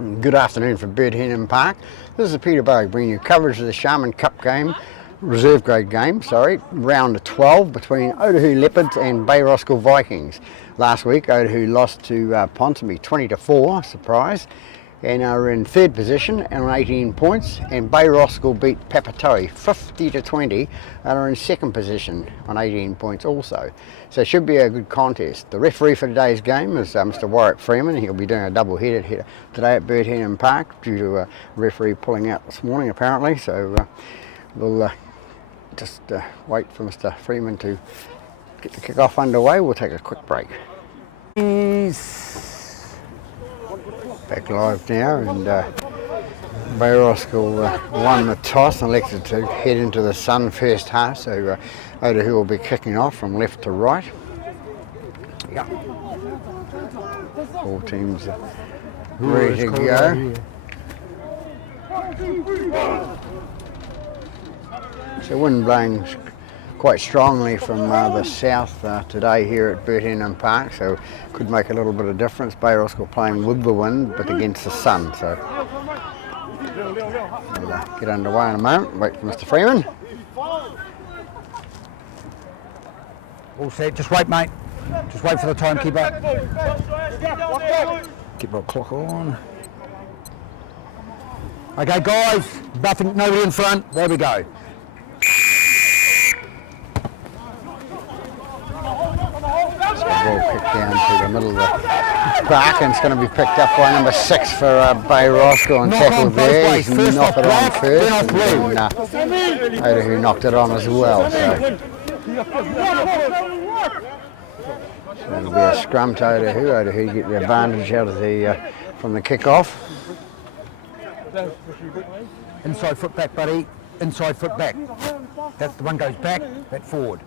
Good afternoon from Bird Henham Park. This is Peter Bogue bringing you coverage of the Sharman Cup game, reserve grade game, round 12 between Otahuhu Leopards and Bay Roskill Vikings. Last week Otahuhu lost to Ponsonby 20-4, surprise, and are in third position and on 18 points, and Bay Roskill beat Papatoe 50-20 and are in second position on 18 points also. So it should be a good contest. The referee for today's game is Mr. Warwick Freeman. He'll be doing a double header here today at Bird Henham Park due to a referee pulling out this morning apparently. So we'll just wait for Mr. Freeman to get the kick-off underway. We'll take a quick break. He's back live now, and Bay Roskill won the toss and elected to head into the sun first half, so Otahuhu will be kicking off from left to right. Yeah. All teams are ready to go. So wind blowing quite strongly from the south today here at Bird Henham Park, so could make a little bit of difference. Bay Roskill playing with the wind but against the sun, so we'll get underway in a moment. Wait for Mr. Freeman. All set, just wait mate, just wait for the timekeeper. Keep our clock on. Okay guys, nothing, nobody in front, there we go. Ball kicked down to the middle of the park, and it's going to be picked up by number 6 for Bay Roskill and tackled there. He's knocked it on first, and then Otahuhu knocked it on as well. So it'll be a scrum to Otahuhu. Otahuhu get the advantage out of the from the kick-off. Inside foot back buddy, inside foot back. That the one goes back, that forward.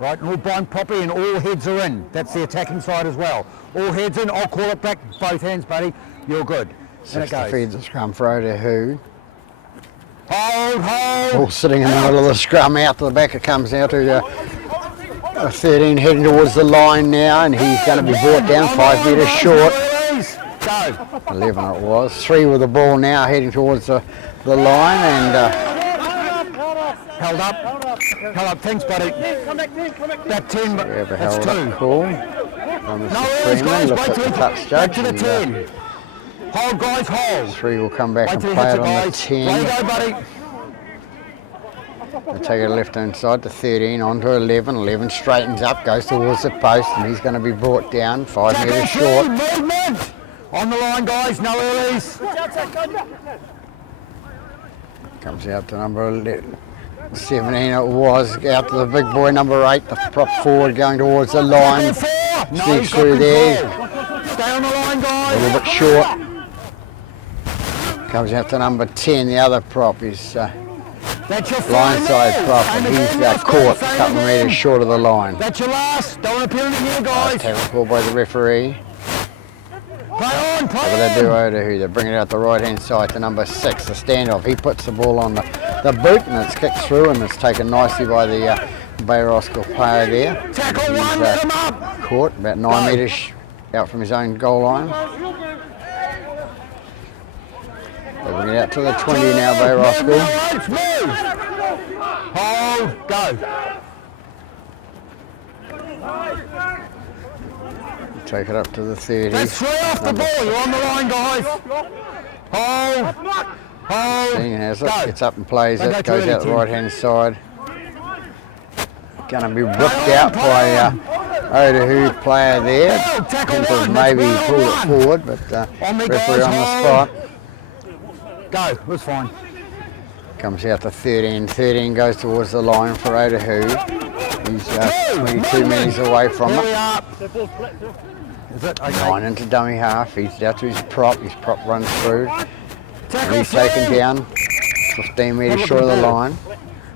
Right, and all bind properly and all heads are in. That's the attacking side as well. All heads in, I'll call it back, both hands buddy, you're good. And it goes. Feeds the scrum for Otahuhu. Hold! All sitting in the middle of the scrum, out to the back it comes out to 13 heading towards the line now, and he's going to be brought down 5 metres short. Go! 11 it was. 3 with the ball now heading towards the line, and held up, thanks buddy. That 10, that's 2. Cool. No errors guys, wait till back to the 10. Hold guys, hold. 3 will come back and play it on the 10. Way to go buddy. They'll take it left hand side to 13, on to 11. 11 straightens up, goes towards the post, and he's going to be brought down 5 metres short. Movement! On the line guys, no earlies. Comes out to number 17 it was, out to the big boy number 8, the prop forward going towards the line. Sneaks through there. Stay on the line guys. A little bit short. Comes out to number 10, the other prop is line side prop, and he's caught a couple of metres short of the line. That's your last, don't want to penalty here guys. Tackle call by the referee. Play on, What do they do Otahuhu? They bring it out the right hand side to number 6, the standoff. He puts the ball on the boot, and it's kicked through, and it's taken nicely by the Bay Roskill player there. Tackle one, let him up. Caught about 9 metres out from his own goal line. They bring it out to the 20 now, Bay Roskill. Move. Hold, go. Take it up to the 30. That's 3 off the ball, you're on the line guys. Hold. Seeing as it gets up and plays it, goes out the right hand side. Going to be ripped out by Otahuhu player there. Think of maybe pulled it forward, but referee on the spot. Go, it was fine. Comes out to 13. 13 goes towards the line for Otahuhu. He's 22 metres away from it. Is it? Okay. 9 into dummy half. He's out to his prop. His prop runs through. And he's taken down 15 metres short of the line.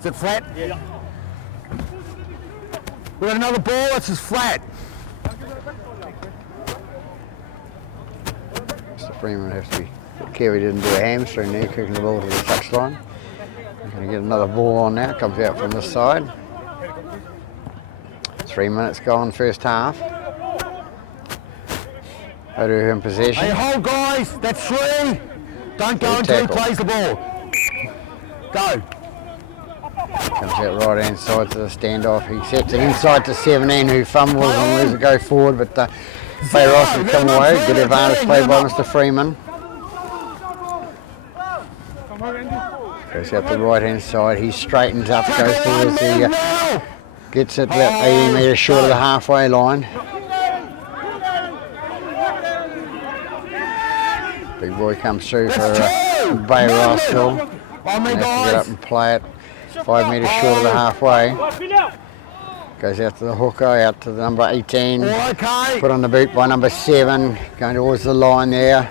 Is it flat? Yeah. We got another ball. It's just flat. Mr. Freeman would have to be careful he didn't do a hamstring there, kicking the ball to the touchline. We're going to get another ball on now. Comes out from this side. 3 minutes gone, first half. Otahuhu in possession. Hey, hold guys, that's 3. Don't go Good until he tackle. plays the ball. Go. Comes out right hand side to the standoff. He sets it inside to 17, who fumbles and loses it go forward, but Bay Roskill come away. Good advantage played by Mr. Freeman. Goes out the right hand side. He straightens up, goes towards the. Gets it about 80 metres short of the halfway line. Big boy comes through for Bay Roskill. On me, Get guys. up and play it 5 metres short of the halfway. Goes out to the hooker, out to the number 18. Okay. Put on the boot by number 7, going towards the line there.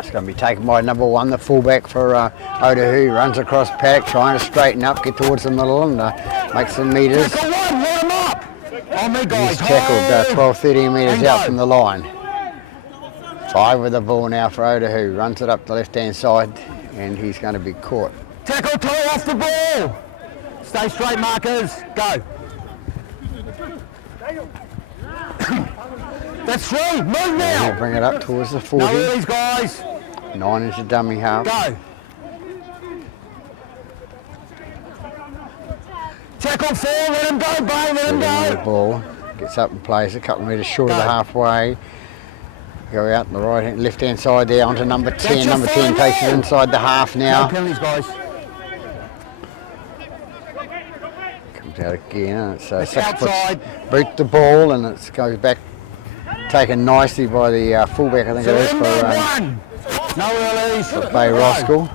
It's going to be taken by number 1, the fullback for Otahuhu. Runs across paddock, trying to straighten up, get towards the middle and make some metres. Tackle 1, let him up. On me, guys. He's tackled 12, 13 metres out from the line. 5 with the ball now for Otahuhu. Runs it up the left-hand side and he's going to be caught. Tackle 2 off the ball. Stay straight, markers. Go. That's 3. Move He'll now. bring it up towards the 40. No earlies, guys. 9 is a dummy half. Go. Tackle 4. Let him go, Bay. Let him The go. ball gets up and plays a couple of metres short of the halfway. Go out on the left hand side there onto number 10. Number 10 takes it inside the half No now. penalties, guys. Comes out again and it's It's 6 foot. outside. Boot the ball and it goes back, taken nicely by the fullback, I think it is, for 1. No earlies. Bay Roskill.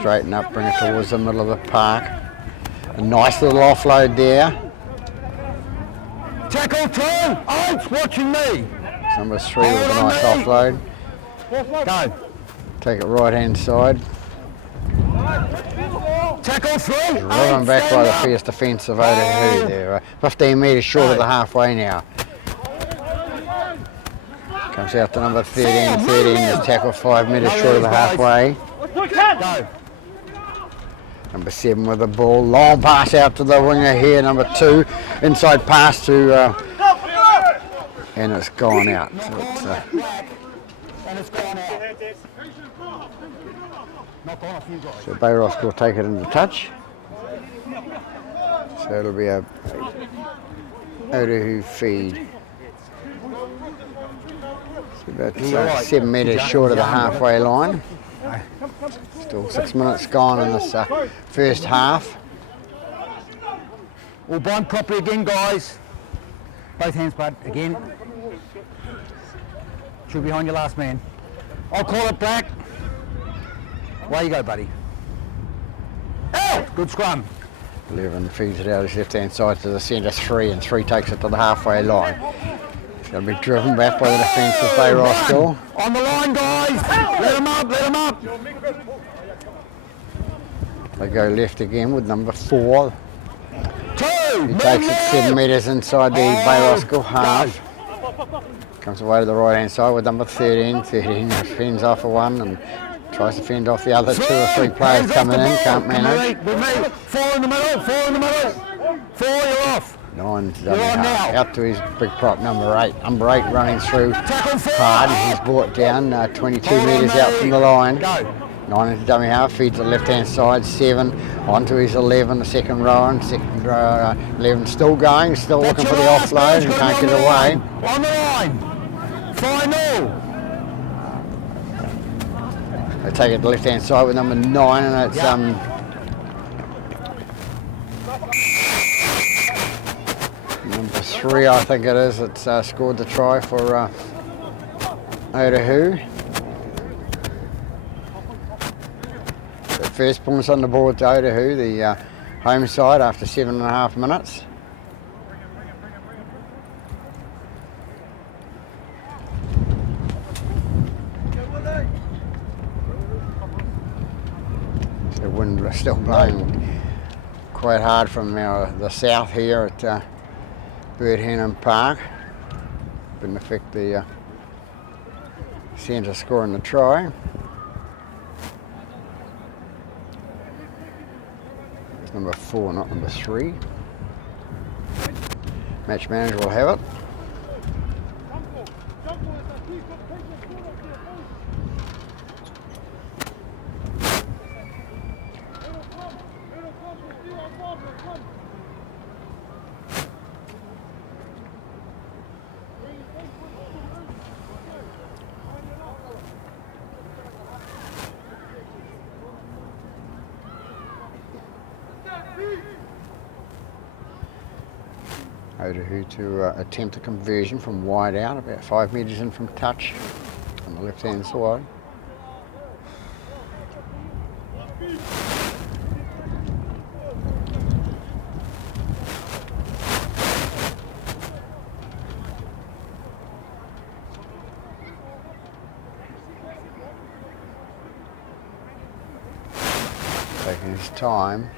Straighten up, bring it towards the middle of the park. A nice little offload there. Tackle 2. Oates watching me. It's number 3 with a nice offload. Go. Take it right hand side. Tackle 3. Driven back by the fierce defence of Otahuhu there. 15 metres short of the halfway now. Comes out to number 13. 13 is tackled 5 metres short of the halfway. Go. Number 7 with the ball. Long pass out to the winger here. Number 2. Inside pass to... and it's gone out. So it's, And it's gone out. Knock on off you guys. so Bay Roskill will take it into touch. So it'll be a Otahuhu feed. It's about 7 metres short of the halfway line. Still 6 minutes gone in this first half. We'll bind properly again, guys. Both hands, bud. Again. Should be behind your last man. I'll call it back. Away you go, buddy. Out! Good scrum. 11 feeds it out his left hand side to the centre 3 and 3 takes it to the halfway line. It's going to be driven back by the defence of Bay Roskill. On the line, guys. Let him up, let him up. They go left again with number 4. 2. He takes it 7 metres inside the Bay Roskill half. Comes away to the right hand side with number 13. 13 fends off a 1 and tries to fend off the other 2 or 3 players coming in. Can't manage. 4 in the middle, 4 in the middle. 4, you're off. 9's You're on now. out to his big prop number 8. Number 8 running through Tackle 4. hard. He's brought down 22 metres out from the line. Go. 9 into dummy half, feeds the left hand side, 7 onto his 11, the second row, and second row, 11 still going, still That's looking for the your last, offload guys. and Good can't on get the away. line. On the line. Final. They take it to the left hand side with number 9 and it's number 3 I think it is, it's scored the try for Otahuhu. The first points on the board to Otahuhu, the home side after 7.5 minutes. The wind is still blowing quite hard from the south here at Birdhenham Park. Didn't affect the centre scoring the try. It's number 4, not number 3. Match manager will have it. Otahuhu to attempt a conversion from wide out, about 5 metres in from touch on the left hand side. Taking his time.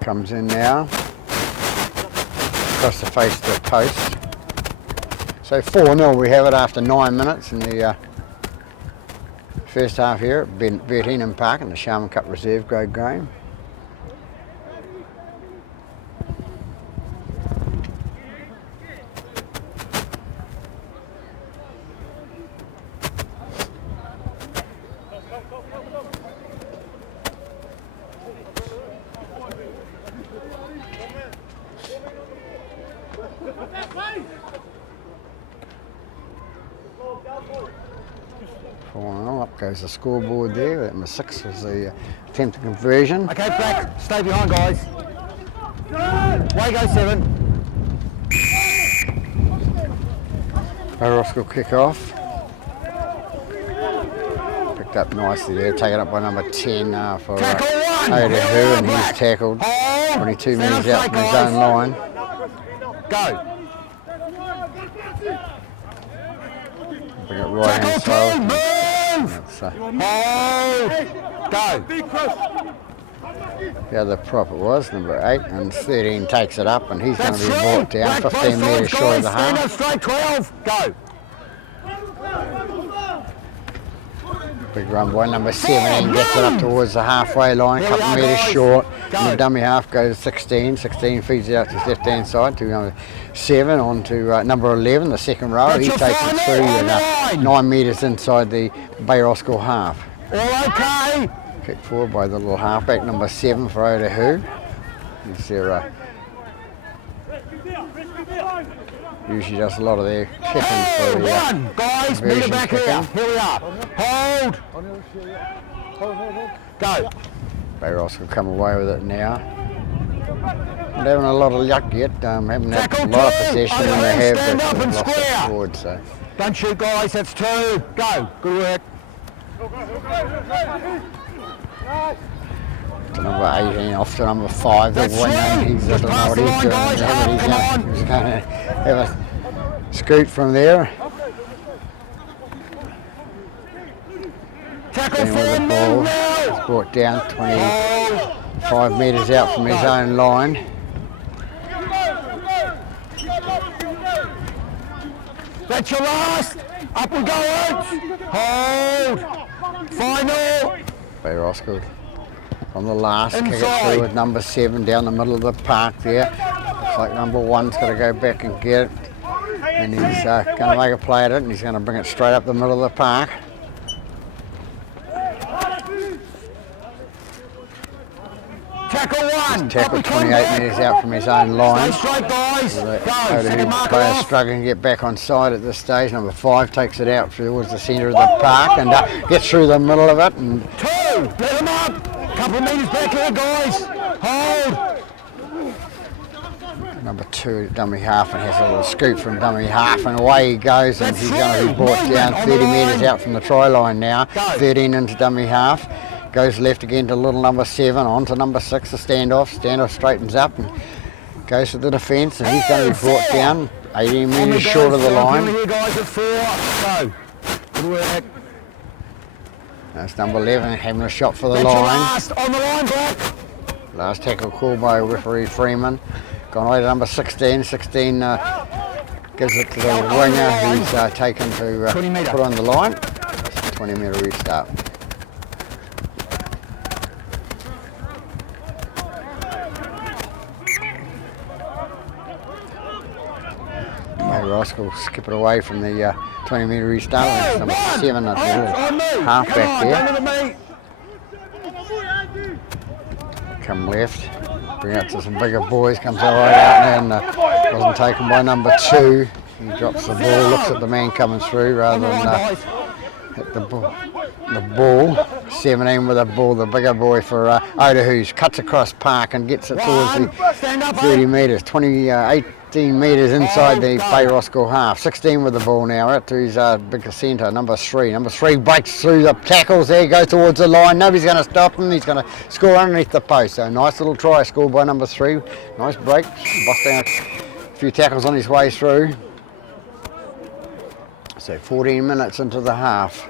Comes in now, across the face of the post. So 4-0 we have it after 9 minutes in the first half here at Bertinen Park in the Sharman Cup Reserve Grade game. Up goes the scoreboard there. That was 6 was the attempted conversion. Okay, Black, stay behind, guys. Way go 7. Bay Roskill kick off. Picked up nicely there, taken up by number 10 for Otahuhu, and he's tackled 22 metres out from his own line. Go. Bring it right hand side. Go. The other prop it was, number 8, and 13 takes it up, and he's going to be brought down 15 metres short of the half. Stand up straight, 12. Go. Big run by number 17, gets it up towards the halfway line, a couple of metres short. And the dummy half goes 16, 16 feeds it out to his left-hand side to number 7 on to number 11, the second row. He takes it through and 9 metres inside the Bay Roskill half. All okay. Kicked forward by the little halfback, number 7 for Otahuhu. He's their, usually does a lot of their kicking for the run, guys, meter back here. Here we are. Hold. Go. Bay Roskill come away with it now. Not having a lot of luck yet. Haven't had a lot of possession when they have, but they've lost it forward. So. Don't shoot, guys. That's 2. Go. Good work. To number 18, off to number 5, the winner. He's I don't know what he's doing. He's going to have a scoot from there. Tackle with the ball. It's brought down 25 metres out from his own line. That's your last. Up we go, Hold. Final. Bay Roskill on the last, inside. kick it through with number 7 down the middle of the park there. Looks like number 1's got to go back and get it. And he's going to make a play at it, and he's going to bring it straight up the middle of the park. Tackle 1. Tackled 28 metres out from his own line. Stay straight, guys. Otahuhu player struggling to get back on side at this stage. Number 5 takes it out towards the centre of the park and gets through the middle of it. And 2. Let him up. Couple of metres back here, guys. Hold. Number 2, dummy half, and has a little scoop from dummy half, and away he goes, and he's going to be brought down 30 metres out from the try line now. 13 into dummy half. Goes left again to little number 7, on to number 6, the standoff. Standoff straightens up and goes to the defence, and he's going to be brought down 18 metres short of the line. Here, guys, at 4. Go. Good work. That's number 11 having a shot for the That's line. Last on the line, Black. Last tackle called by referee Freeman. Gone away to number 16. 16 gives it to the winger, who's taken to put on the line. 20 metre restart. Bay Roskill skip it away from the 20 metre restart. That's number 7 at the half back there. Come left, bring out to some bigger boys, comes all right out now and wasn't taken by number 2. He drops the ball, looks at the man coming through rather than hit the ball. 17 with a ball, the bigger boy for Otahuhu, cuts across park and gets it towards the 30 metres, 18 metres inside the Bay Roskill half. 16 with the ball now, out to his bigger centre, number 3. Number 3 breaks through the tackles there, goes towards the line, nobody's going to stop him, he's going to score underneath the post. So nice little try scored by number 3, nice break, bossed down a few tackles on his way through. So 14 minutes into the half.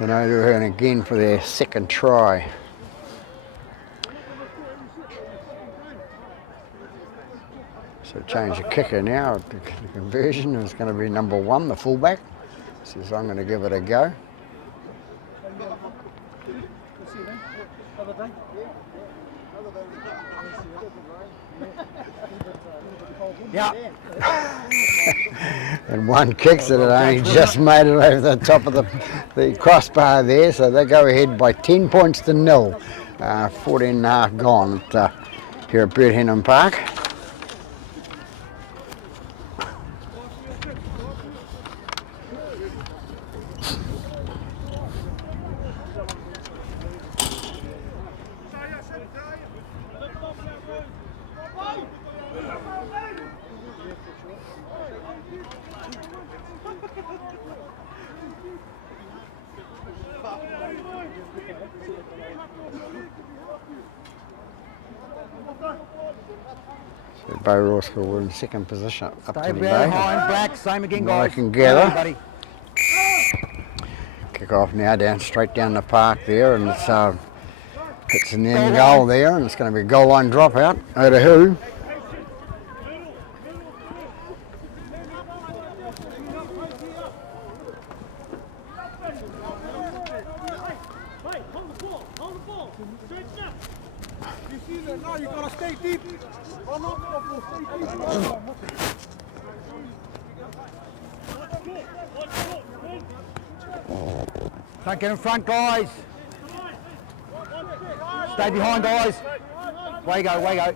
And Otahuhu again for their second try. So change the kicker now. The conversion is going to be number 1, the fullback. Says I'm going to give it a go. Yeah. And one kicks it, it only just made it over the top of the crossbar there, so they go ahead by 10 points to 0. 14 and a half gone here at Bird Henham Park. So Bay Roskill were in second position up to the Bay. Behind Black, same again guys. I can gather. Kick off now straight down the park there, and it's hits an end goal there, and it's going to be a goal line dropout. Otahuhu. Don't get in front, guys. Stay behind, guys. Way you go, way you go.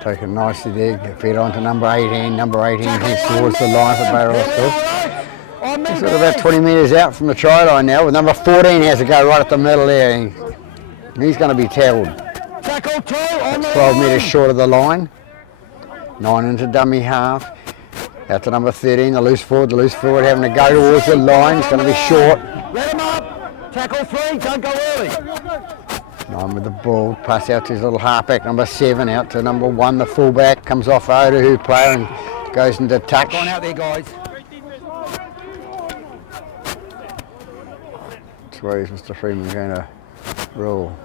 Taken nicely there, fed on to number 18. Number 18 heads towards the line for Bay Roskill. He's sort of about 20 metres out from the try line now, with number 14 has to go right at the middle there. And he's going to be tackled. Tackle 2 on the 12 metres short of the line. 9 into dummy half. Out to number 13, the loose forward having to go towards the line. It's going to be short. Let him up. Tackle 3, don't go early. 9 with the ball, pass out to his little halfback, number 7, out to number 1, the fullback, comes off Otahuhu player and goes into touch. Gone out there, guys. That's where is Mr. Freeman going to rule?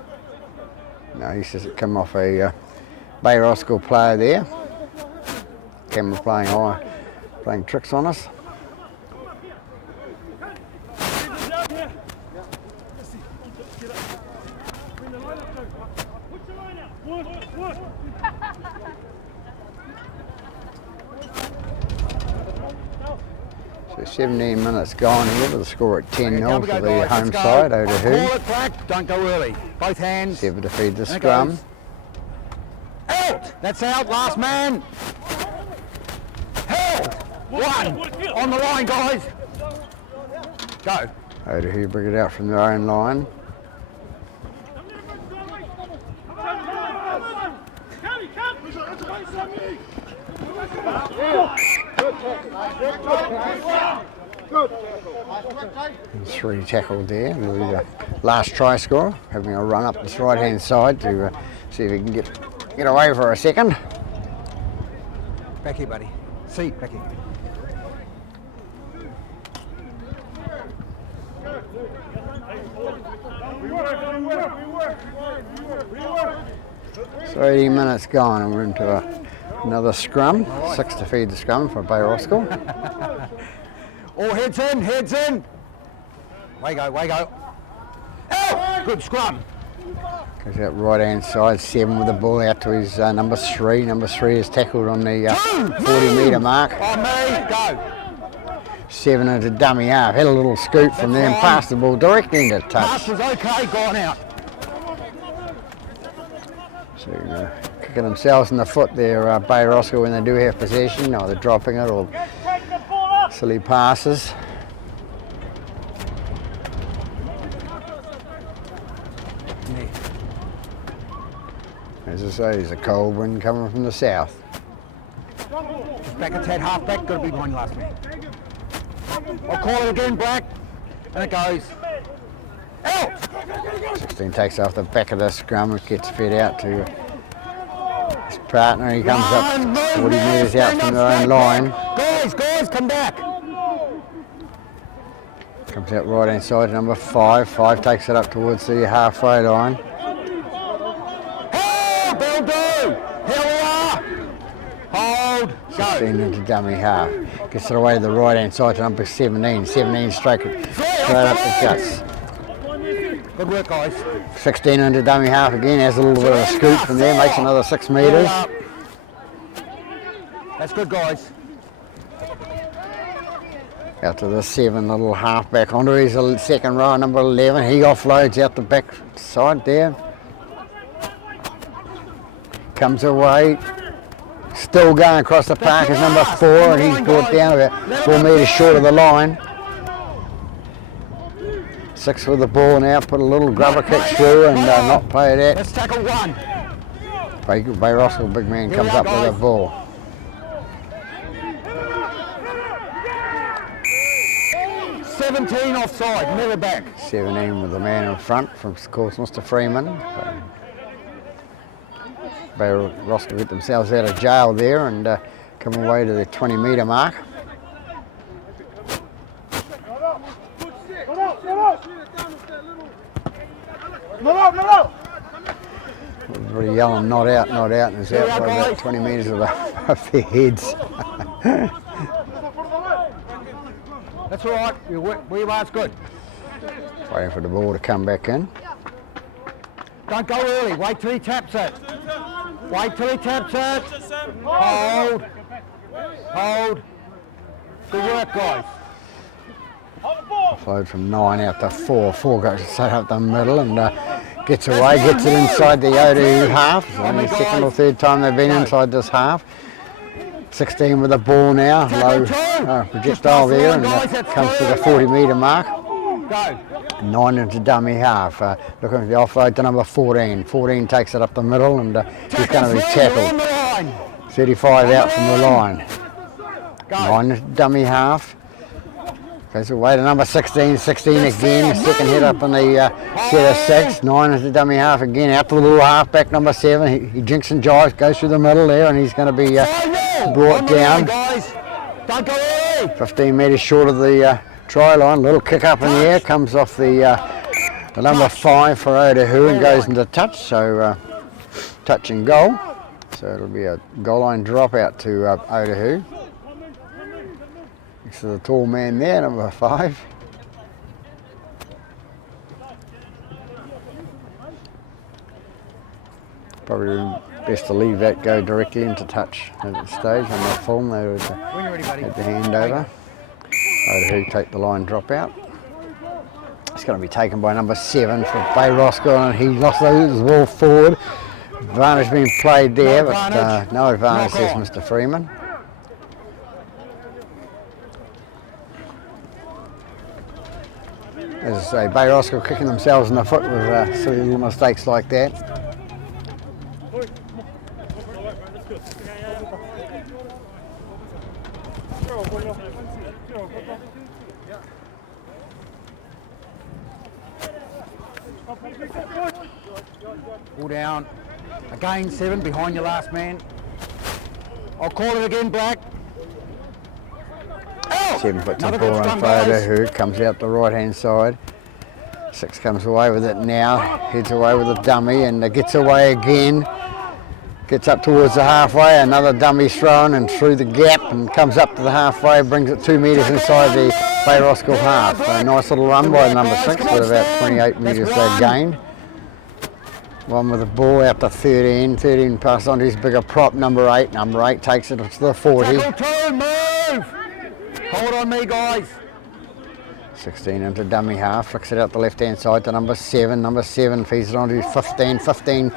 No, he says it come off a Bay Roskill player there. Camera playing tricks on us. So 17 minutes gone here with the score at 10-0 for the home side, Otahuhu. Ball it back, don't go early. Both hands. 7 to feed the scrum. Out! That's out, last man. Held! 1 on the line, guys. Go. Otahuhu bring it out from their own line. And 3 tackled there. The last try scorer having a run up this right hand side to see if he can get away for a second. Back here, buddy. See, back here. So 80 minutes gone and we're into a Another scrum, 6 to feed the scrum for Bay Roskill. All heads in, heads in. Way go, way go. Oh, good scrum. Goes out right hand side, 7 with the ball out to his number 3. Number 3 is tackled on the 40 metre mark. On me, go. 7 into dummy half. Had a little scoop from there and passed the ball directly into Pass touch. was okay, gone out. So kicking themselves in the foot there, Bay Roskill, when they do have possession, either dropping it or silly passes. As I say, there's a cold wind coming from the south. Just back a tad, half back, got to be behind last man. I'll call it again, Black, and it goes. Out! 16 takes off the back of the scrum, it gets fed out to his partner. He comes up 40 metres out from their own line. Guys, come back. Comes out right hand side, number 5. 5 takes it up towards the halfway line. Hold, they'll do. Here we are. Hold, go. 16 into dummy half. Gets it away to the right hand side to number 17. 17 straight up the guts. Good work, guys. 16 into dummy half again, has a little bit of a scoop from there, makes another 6 metres. That's good, guys. Out to the 7, little half back onto his second row, number 11. He offloads out the back side there. Comes away. Still going across the park is number 4, and he's brought down about 4 metres short of the line. 6 with the ball now, put a little grubber kick through and not play it out. Let's tackle 1. Bay Roskill, big man, comes up with the ball. Offside, never back. 17 with the man in front, from of course Mr. Freeman. Bay Roskill get themselves out of jail there and come away to the 20 metre mark. Everybody yelling, not out, and it's out by about 20 metres of their heads. That's all right, where you are, it's good. Waiting for the ball to come back in. Don't go early, wait till he taps it. Wait till he taps it. Hold. Hold. Good work, guys. Flowed from 9 out to 4. 4 goes straight up the middle and gets away, gets it inside the Otahuhu half. It's only the second or third time they've been inside this half. 16 with the ball now, low projectile there, and comes to the 40 metre mark. 9 into dummy half. Looking at the offload to number 14. 14 takes it up the middle and he's going to be tackled. 35 out from the line. 9 into dummy half. Goes away to number 16. 16 again. Second hit up in the set of 6. 9 into dummy half again. Out to the little half back, number 7. He jinks and jives, goes through the middle there, and he's going to be brought down. 15 metres short of the try line. Little kick up in the air, comes off the number 5 for Otahuhu and goes into touch. So touch and goal. So it'll be a goal line drop out to Otahuhu. Next to the tall man there, number 5. Probably best to leave that go directly into touch at this stage. On the form, they would had the handover. Otahuhu take the line drop out. It's going to be taken by number 7 for Bay Roskill, and he lost the ball forward. Advantage being played there, but no advantage, says Mr. Freeman. As I say, Bay Roskill kicking themselves in the foot with silly little mistakes like that. Pull down. Again, 7 behind your last man. I'll call it again, Black. 7 puts the ball on Otahuhu, comes out the right hand side. 6 comes away with it now, heads away with a dummy and gets away again. Gets up towards the halfway, another dummy thrown and through the gap and comes up to the halfway, brings it 2 metres inside the Bay Roskill half. A nice little run by number 6 with about 28 metres gained. One with the ball out to 13, 13 passed on to his bigger prop, number 8. Number 8 takes it to the 40. Move! Hold on me, guys. 16 into dummy half, flicks it out the left-hand side to number 7. Number 7 feeds it on to 15, 15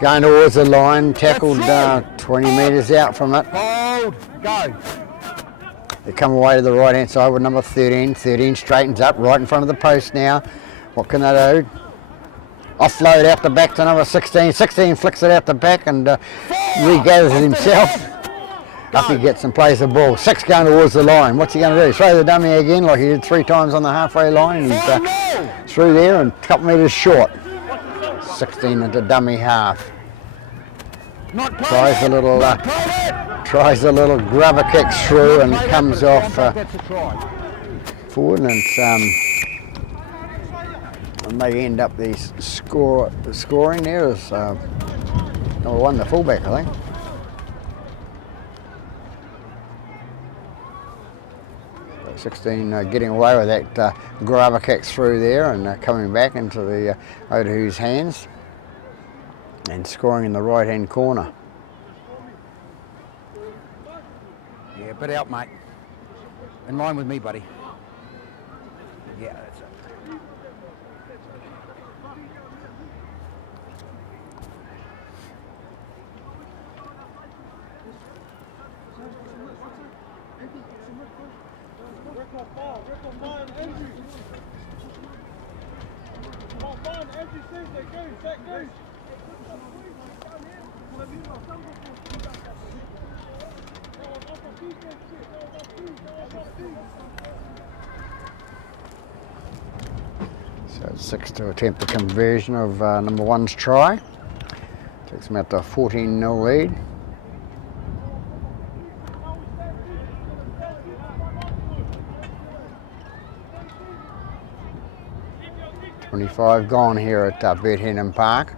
going towards the line, tackled 20 metres out from it. Hold, go. They come away to the right-hand side with number 13. 13 straightens up right in front of the post now. What can they do? Offload out the back to number 16. 16 flicks it out the back and regathers himself. Up he gets and plays the ball. 6 going towards the line. What's he going to do? Throw the dummy again like he did 3 times on the halfway line. He's through there and a couple metres short. 16 into dummy half. Tries a little grubber kick through and comes off forward, and it's, and they end up the scoring there as number 1, the fullback, I think. So 16 getting away with that grubber kick through there and coming back into the Otahuhu's hands and scoring in the right hand corner. Yeah, bit out, mate. In line with me, buddy. Yeah, that's it. So it's 6 to attempt the conversion of number 1's try. Takes them out to a 14-0 lead. .25 gone here at Bert Park.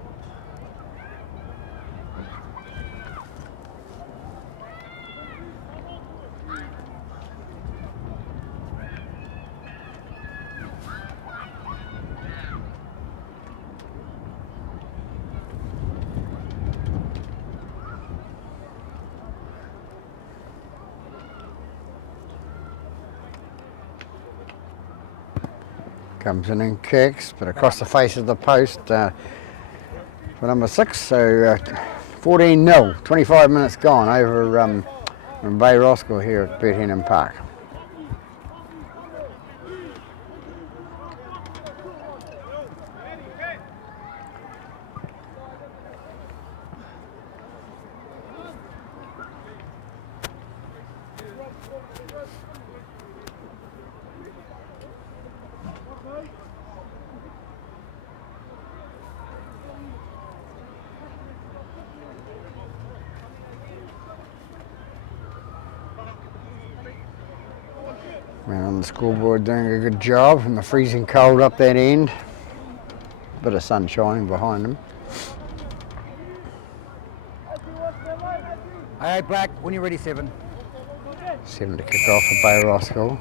Comes in and kicks, but across the face of the post for number 6. So 14-0, 25 minutes gone over from Bay Roskill here at Bert Park. Man on the scoreboard doing a good job in the freezing cold up that end. Bit of sun shining behind them. Hey, Black, when you're ready, 7. 7 to kick off for Bay Roskill.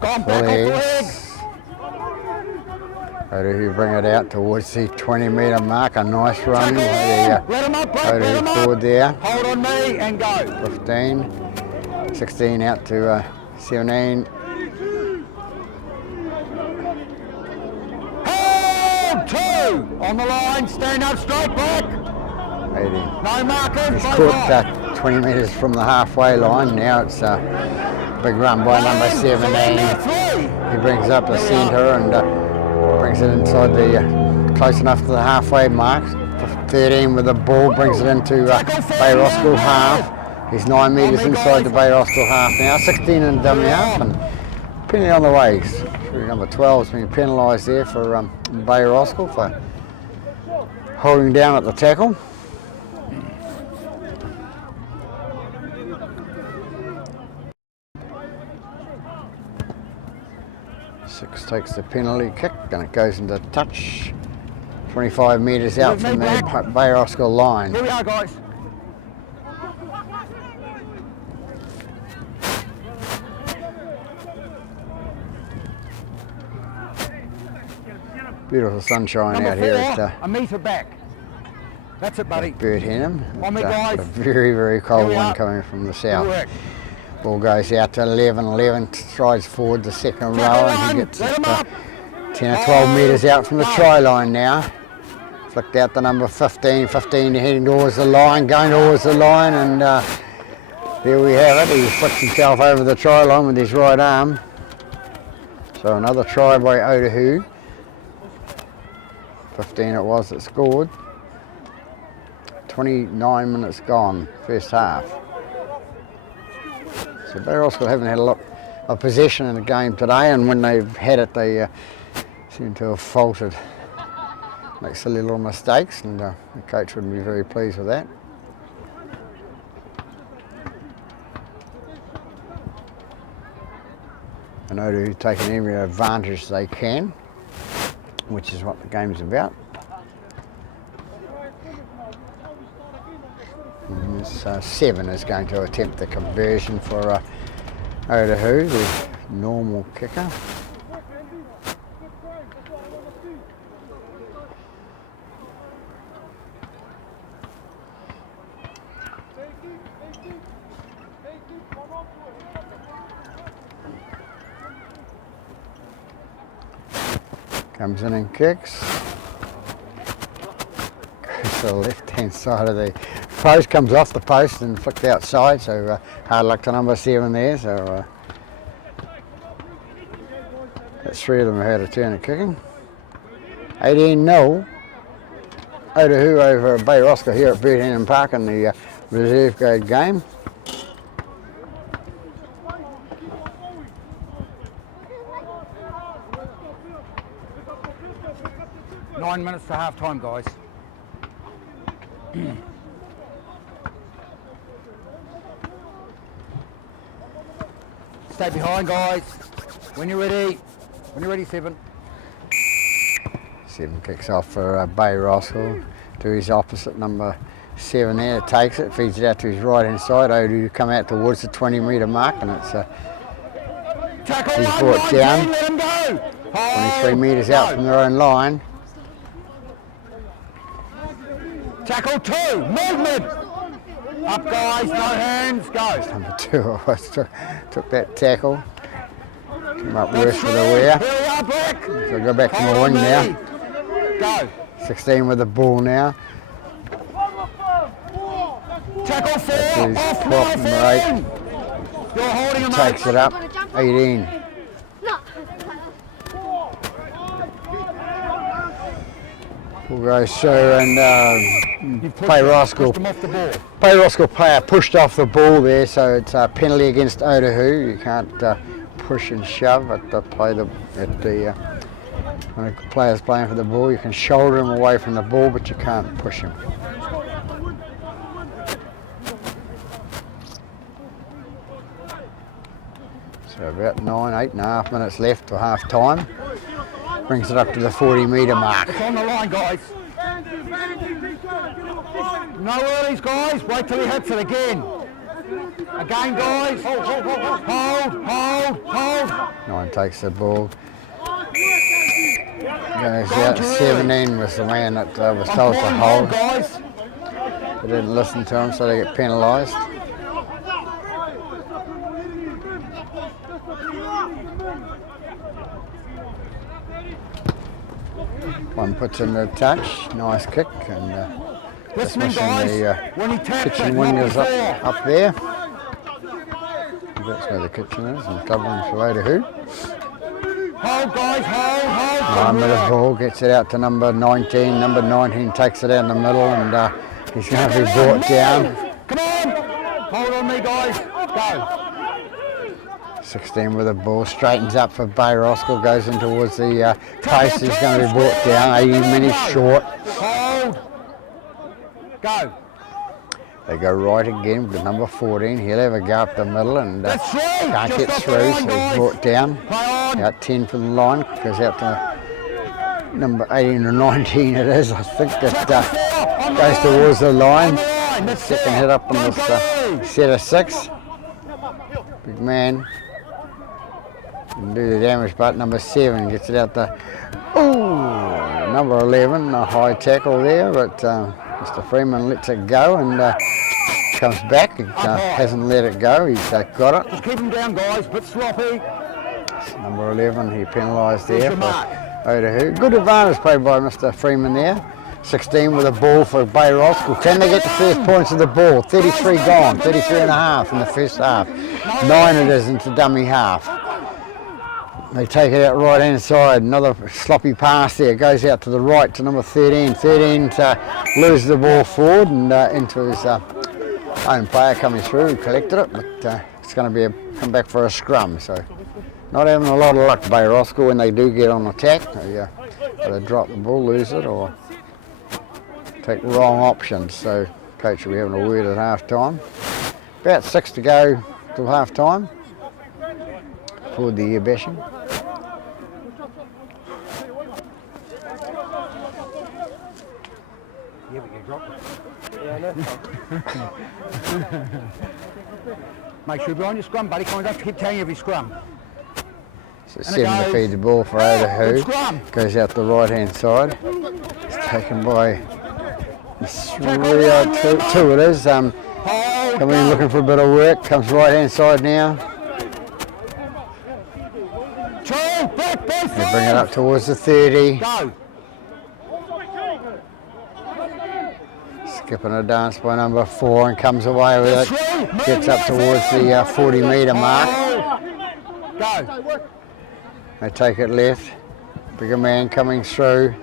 Go on, back off the legs. Otahuhu bring it out towards the 20-metre mark. A nice run. Let him up, Black, let him Otahuhu forward there. Hold on me and go. 15. 16 out to 17. Hold 2 on the line, stand up straight, Black. 18. No markers, He's caught 20 metres from the halfway line. Now it's a big run by number 17. He brings up the centre and brings it inside the close enough to the halfway mark. 13 with the ball brings it into Bay Roskill half. He's 9 metres inside the Bay Roskill half now. 16 in dummy half and penalty on the way. Number 12 has been penalised there for Bay Roskill for holding down at the tackle. Six takes the penalty kick and it goes into touch 25 metres out from the Bay Roskill line. Here we are, guys. Beautiful sunshine Number out 4, here at a metre back. That's it, buddy. Bird Henham. On me, guys. A very, very cold Here we one are. coming from the Good south. work. Ball goes out to 11. 11 strides forward the second row, and he gets Let it him up. 10 or 12 metres out from the try line now. Flicked out to number 15. 15 heading towards the line, going towards the line, and there we have it. He flicked himself over the try line with his right arm. So another try by Otahuhu. 15 it was that scored. 29 minutes gone, first half. So Bay Roskill haven't had a lot of possession in the game today, and when they've had it, they seem to have faltered. Make silly little mistakes, and the coach wouldn't be very pleased with that. And Otahuhu taking every advantage they can, which is what the game's about. And this 7 is going to attempt the conversion for Otahuhu, the normal kicker. Comes in and kicks. Goes to the left-hand side of the post, comes off the post and flicked outside, so hard luck to number 7 there. So that's 3 of them who had a turn at kicking. 18-0. Otahuhu over Bay Roskill here at Bird Henham Park in the reserve grade game. Nine minutes to half time, guys. Stay behind, guys. When you're ready. When you're ready, 7. 7 kicks off for Bay Roskill to his opposite, number 7 there. Takes it, feeds it out to his right hand side. Otahuhu come out towards the 20-metre mark, and it's he's brought down 23 metres out from their own line. Tackle 2, movement. Up, guys, no hands, go. Number 2 always took that tackle. Came up worse for the wear. Here we are, Black. So go back from the wing now. Go. 16 with the ball now. Tackle 4, That's his off prop, my number 8. You're holding him, Takes it up, 18. We'll go show and Bay Roskill. Bay Roskill player pushed off the ball there, so it's a penalty against Otahuhu. You can't push and shove at the when a player's playing for the ball. You can shoulder him away from the ball, but you can't push him. So about 8.5 minutes left to half time. Brings it up to the 40-metre mark. It's on the line, guys. No earlies, guys. Wait till he hits it again. Again, guys. Hold. 9 takes the ball. Goes out. 17 was the man that was told to hold. Guys. They didn't listen to him, so they get penalised. One puts in the touch, nice kick, and just wishing the kitchen wingers up there. That's where the kitchen is, and covering for Otahuhu. Hold, guys, hold. 9 minute ball, gets it out to number 19. Number 19 takes it out in the middle, and he's going to be brought down. Come on! Hold on me, guys. Go. 16 with the ball, straightens up for Bay Roskill, goes in towards the post. He's going to be brought down, 80 minutes short. Hold. Go. They go right again with number 14. He'll have a go up the middle and can't get through, so he's brought down. Out 10 from the line, goes out to number 18 or 19 it is, I think, that goes towards the line. Second hit up on this set of 6. Big man can do the damage, but number 7 gets it out there. Ooh, number 11, a high tackle there, but Mr. Freeman lets it go and comes back. He hasn't let it go, he's got it. Just keep him down, guys, but sloppy. Number 11, he penalised there for Otahuhu. Good advantage played by Mr. Freeman there. 16 with a ball for Bay Roskill. Can they get the first points of the ball? 33 gone, 33 and a half in the first half. 9 it is into dummy half. They take it out right hand side. Another sloppy pass there. Goes out to the right to number 13. 13 loses the ball forward and into his own player coming through. He collected it, but it's going to be a come back for a scrum. So not having a lot of luck, Bay Roskill, when they do get on attack. They either drop the ball, lose it, or take wrong options. So coach will be having a word at half time. About 6 to go till half time for the year bashing. Yeah, but you dropped it. Yeah, I know. Make sure you're on your scrum, buddy. Come on, don't keep telling you every scrum. So 7 to feed the ball for Otahuhu. Goes out the right hand side. It's taken by 2 it is. Coming in looking for a bit of work. Comes right hand side now. They bring it up towards the 30. Go. Skipping a dance by number 4 and comes away with it. Gets up towards the 40 metre mark. Go. They take it left. Bigger man coming through.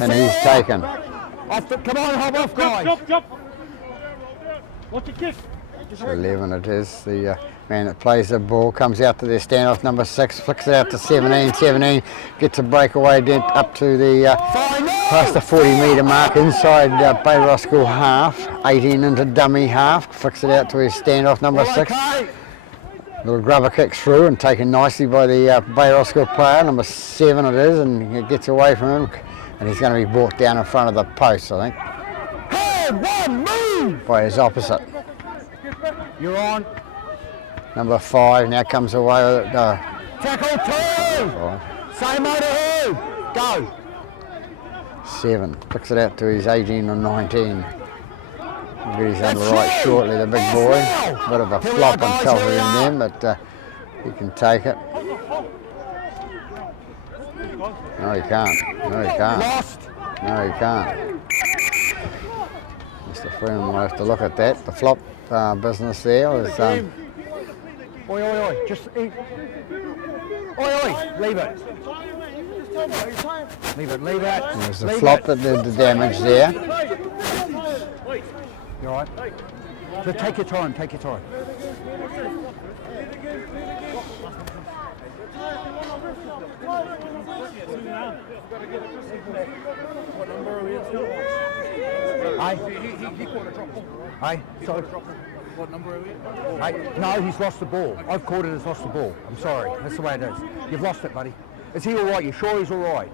And he's taken. Come on, hop off, guys. What's the kick? So 11 it is. The man that plays the ball comes out to their standoff, number 6, flicks it out to 17. 17 gets a breakaway dent up to the past the 40 metre mark inside Bay Roskill half. 18 into dummy half, flicks it out to his standoff, number 6. Little grubber kick through and taken nicely by the Bay Roskill player, number 7 it is, and it gets away from him, and he's going to be brought down in front of the post, I think. By his opposite. You're on. Number 5 now comes away with it. Tackle 2. Same Otahuhu. Go. 7 flicks it out to his 18 or 19. He'll get his under right shortly, the big boy. Bit of a flop on top of him then, but he can take it. No, he can't. No, he can't. Lost. No, he can't. Mr. Freeman will have to look at that. The flop business there was. Oi, oi, oi. Just eat. Oi, oi. Leave it. Leave it, leave it. It was the flop that did the damage there. You all right? So take your time, take your time. Aye. Aye. Sorry. What number are we? Aye. No, he's lost the ball. I've called it as lost the ball. I'm sorry. That's the way it is. You've lost it, buddy. Is he all right? You sure he's all right?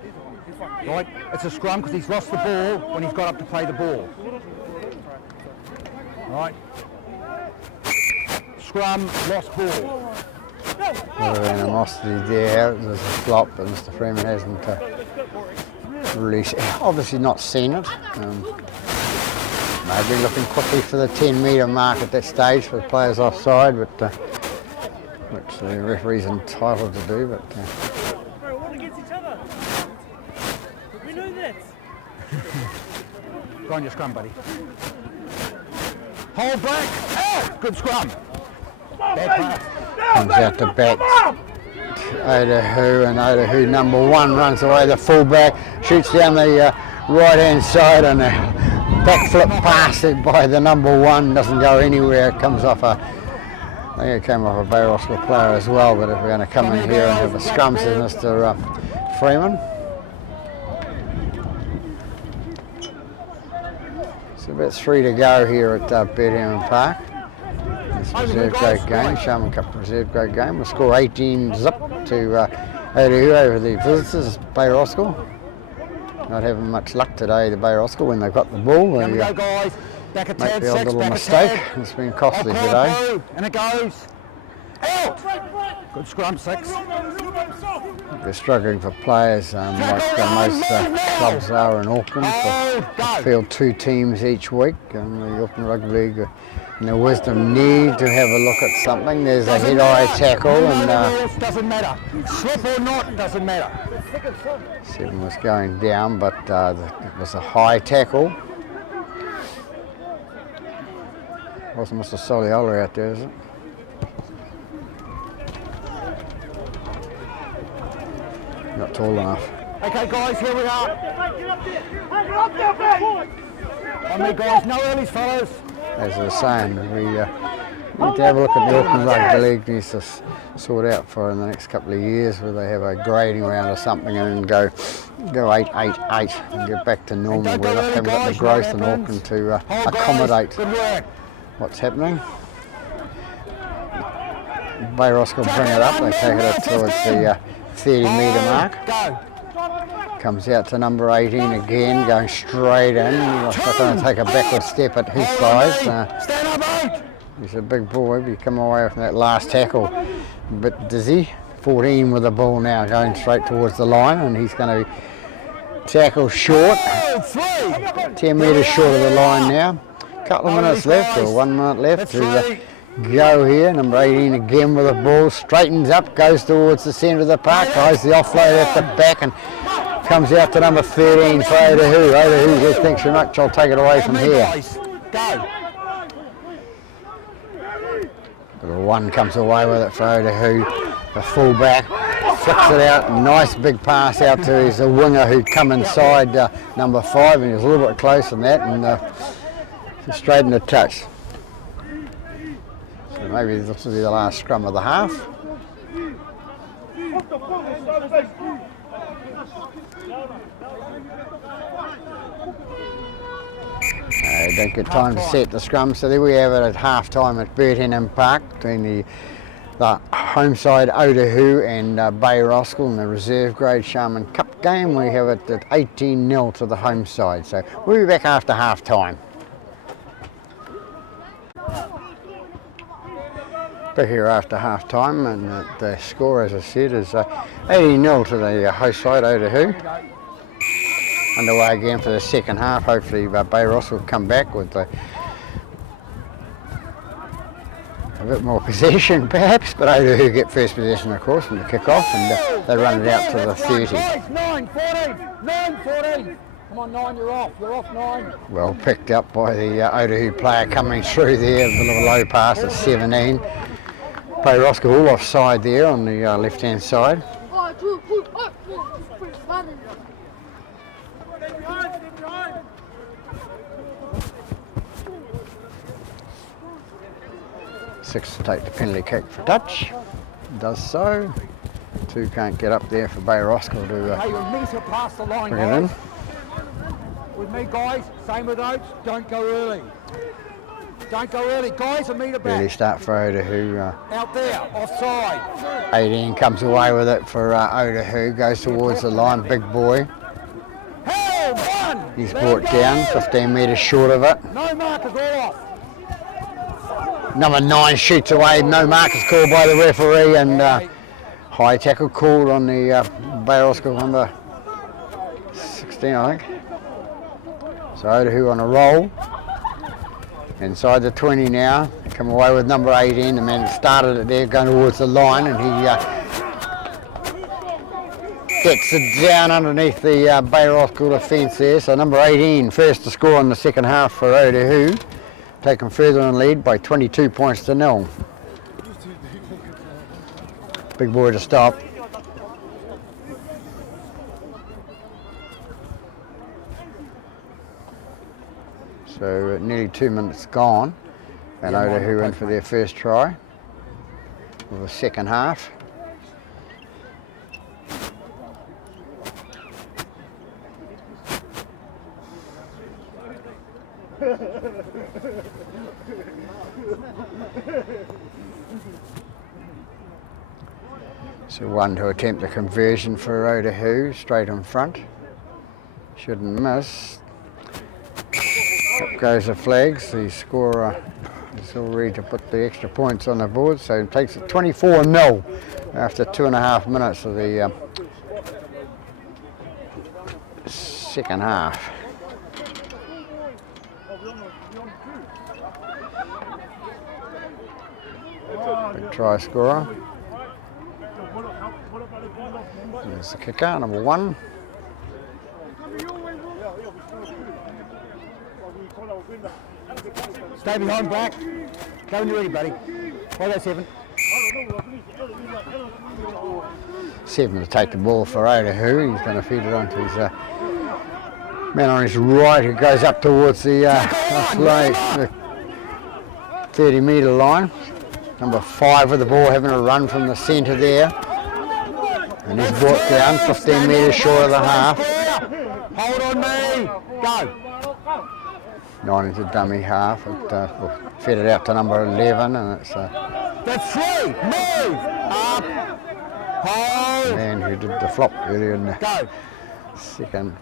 Right? It's a scrum because he's lost the ball when he's got up to play the ball. Right? Scrum, lost ball. Bit of animosity there. It was a flop, but Mr. Freeman hasn't released. Obviously not seen it. Maybe looking quickly for the 10 metre mark at that stage for the players offside, but which the referee's entitled to do. But We're all against each other. We know that. Go on your scrum, buddy. Hold back. Oh, good scrum. Bad pass. comes out to back. Otahuhu, and Otahuhu number 1 runs away. The fullback shoots down the right hand side, and a backflip pass it by the number 1 doesn't go anywhere. It comes off I think it came off a Bay Roskill player as well, but if we're going to come in here and have a scrum, says Mr. Freeman. So about 3 to go here at Bedhampton Park. It's a reserve grade game, Sharman Cup reserve grade game. We'll score 18 zip to Otahuhu over the visitors, Bay Roskill. Not having much luck today, the Bay Roskill, when they've got the ball. Here we They go, guys. Back a make tad, the odd six, little back mistake. a tad. It's been costly I'll today. call it through, and it goes. Out! Good scrum, 6. They're struggling for players, like most clubs are in Auckland. To field 2 teams each week. The Auckland Rugby League and the Wisdom need to have a look at something. There's a head-eye tackle, and doesn't matter. Slip or not, doesn't matter. 7 was going down, but it was a high tackle. Wasn't Mr. Soliola out there, is it? Not tall enough. Okay, guys, here we are. On me, guys. No earlies, fellas. As I was saying, we need to have a look at the Auckland Rugby League. Needs to sort out for in the next couple of years where they have a grading round or something and then go 8, 8, 8 and get back to normal where they haven't got the growth in Auckland to accommodate what's happening. Bay Roskill bring it up. They take it towards the 30-metre mark. Comes out to number 18 again, going straight in. He's not going to take a backward step at his size. He's a big boy, but he come away from that last tackle a bit dizzy. 14 with the ball now, going straight towards the line, and he's going to tackle short. 10 metres short of the line now. Couple of minutes left, or 1 minute left to go here. Number 18 again with the ball, straightens up, goes towards the centre of the park, tries the offload at the back and comes out to number 13 for Otahuhu. Otahuhu says, thanks very much, I'll take it away from here. Little one comes away with it for Otahuhu, the full-back, flicks it out, nice big pass out to his winger who'd come inside number 5, and he was a little bit close on that, and straight in the touch. So maybe this will be the last scrum of the half. Don't get time to set the scrum, so there we have it at half time at Bird Park between the home side Otahuhu and Bay Roskill in the reserve grade Sharman Cup game. We have it at 18-0 to the home side, so we'll be back after half time. Back here after half time, and the score, as I said, is 18-0 to the host side Otahuhu. Underway again for the second half. Hopefully Bay Roskill will come back with a bit more possession perhaps, but Otahuhu get first possession of course from the kick-off, and they run it out to the 30. 9-14. Come on, 9, you're off 9. Well picked up by the Otahuhu player coming through there, a little low pass at 17. Bay Roskill all offside there on the left-hand side. Six to take the penalty kick for touch. Does so. 2 can't get up there for Bay Roskill to hey, with me to pass the line, bring it in. With me, guys, same with Oates, don't go early. Don't go early, guys, a metre back. Early start for Otahuhu. Out there, offside. 18 comes away with it for Otahuhu, goes towards the line, big boy. He's brought down, 15 metres short of it. No markers, all off. Number 9 shoots away, no mark is called by the referee, and high tackle called on the Bay Roskill number 16, I think. So Otahuhu on a roll. Inside the 20 now, come away with number 18, the man that started it there, going towards the line, and he gets it down underneath the Bay Roskill defence there. So number 18, first to score in the second half for Otahuhu, taken further in lead by 22 points to 0. Big boy to stop. So nearly 2 minutes gone, and Otahuhu in for their first try of the second half. So one to attempt the conversion for Otahuhu, straight in front. Shouldn't miss. Up goes the flags. The scorer is all ready to put the extra points on the board, so it takes it 24-0 after 2.5 minutes of the second half. Big try scorer. There's the kicker, number 1. Stay behind, Black. Go when you're ready, buddy. Hold that 7. 7 to take the ball for Otahuhu. He's going to feed it onto his man on his right, who goes up towards the 30-metre line. Number 5 with the ball, having a run from the centre there. And he's brought down 15 metres short of the half. Hold on me. Go. 9 into dummy half. It fed it out to number 11, and it's That's 3. Move. Up. Hold. the man who did the flop earlier in the Go.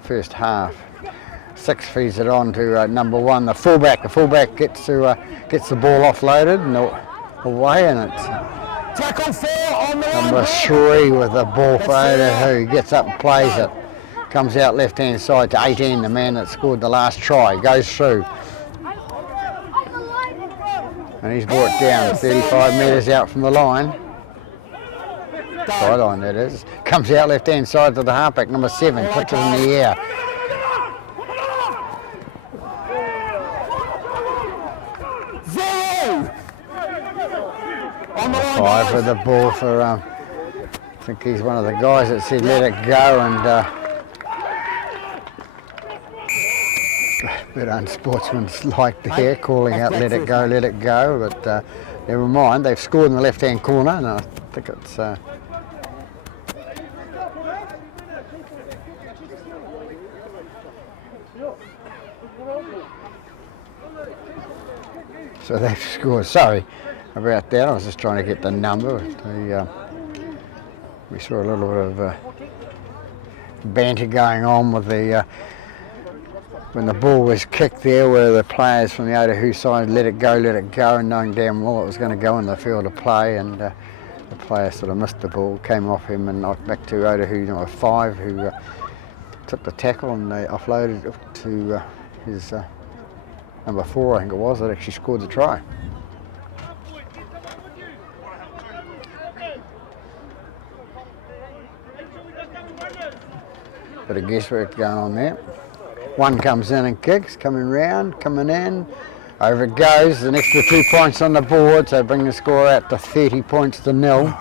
first half. 6 feeds it on to number 1, the fullback. The fullback gets the ball offloaded and away, and it's Tackle 4 on the number 3 with the ball for Otahuhu. He gets up and plays it. Comes out left-hand side to 18, the man that scored the last try. Goes through. And he's brought down 35 metres out from the line. Sideline, that is. Comes out left-hand side to the halfback, number 7. Puts it in the air. On the line, 5 with the ball for, I think he's one of the guys that said let it go, and a bit unsportsmanlike there, calling out let it go, but never mind. They've scored in the left-hand corner, and I think it's so they've scored. Sorry about that, I was just trying to get the number. We saw a little bit of banter going on with the when the ball was kicked there, where the players from the Otahuhu side let it go, and knowing damn well it was going to go in the field of play, and the player sort of missed the ball, came off him and knocked back to Otahuhu number 5, who took the tackle, and they offloaded it to his number 4, I think it was, that actually scored the try. Bit of guesswork going on there. 1 comes in and kicks, coming in. Over it goes, an extra 2 points on the board, so bring the score out to 30 points to 0.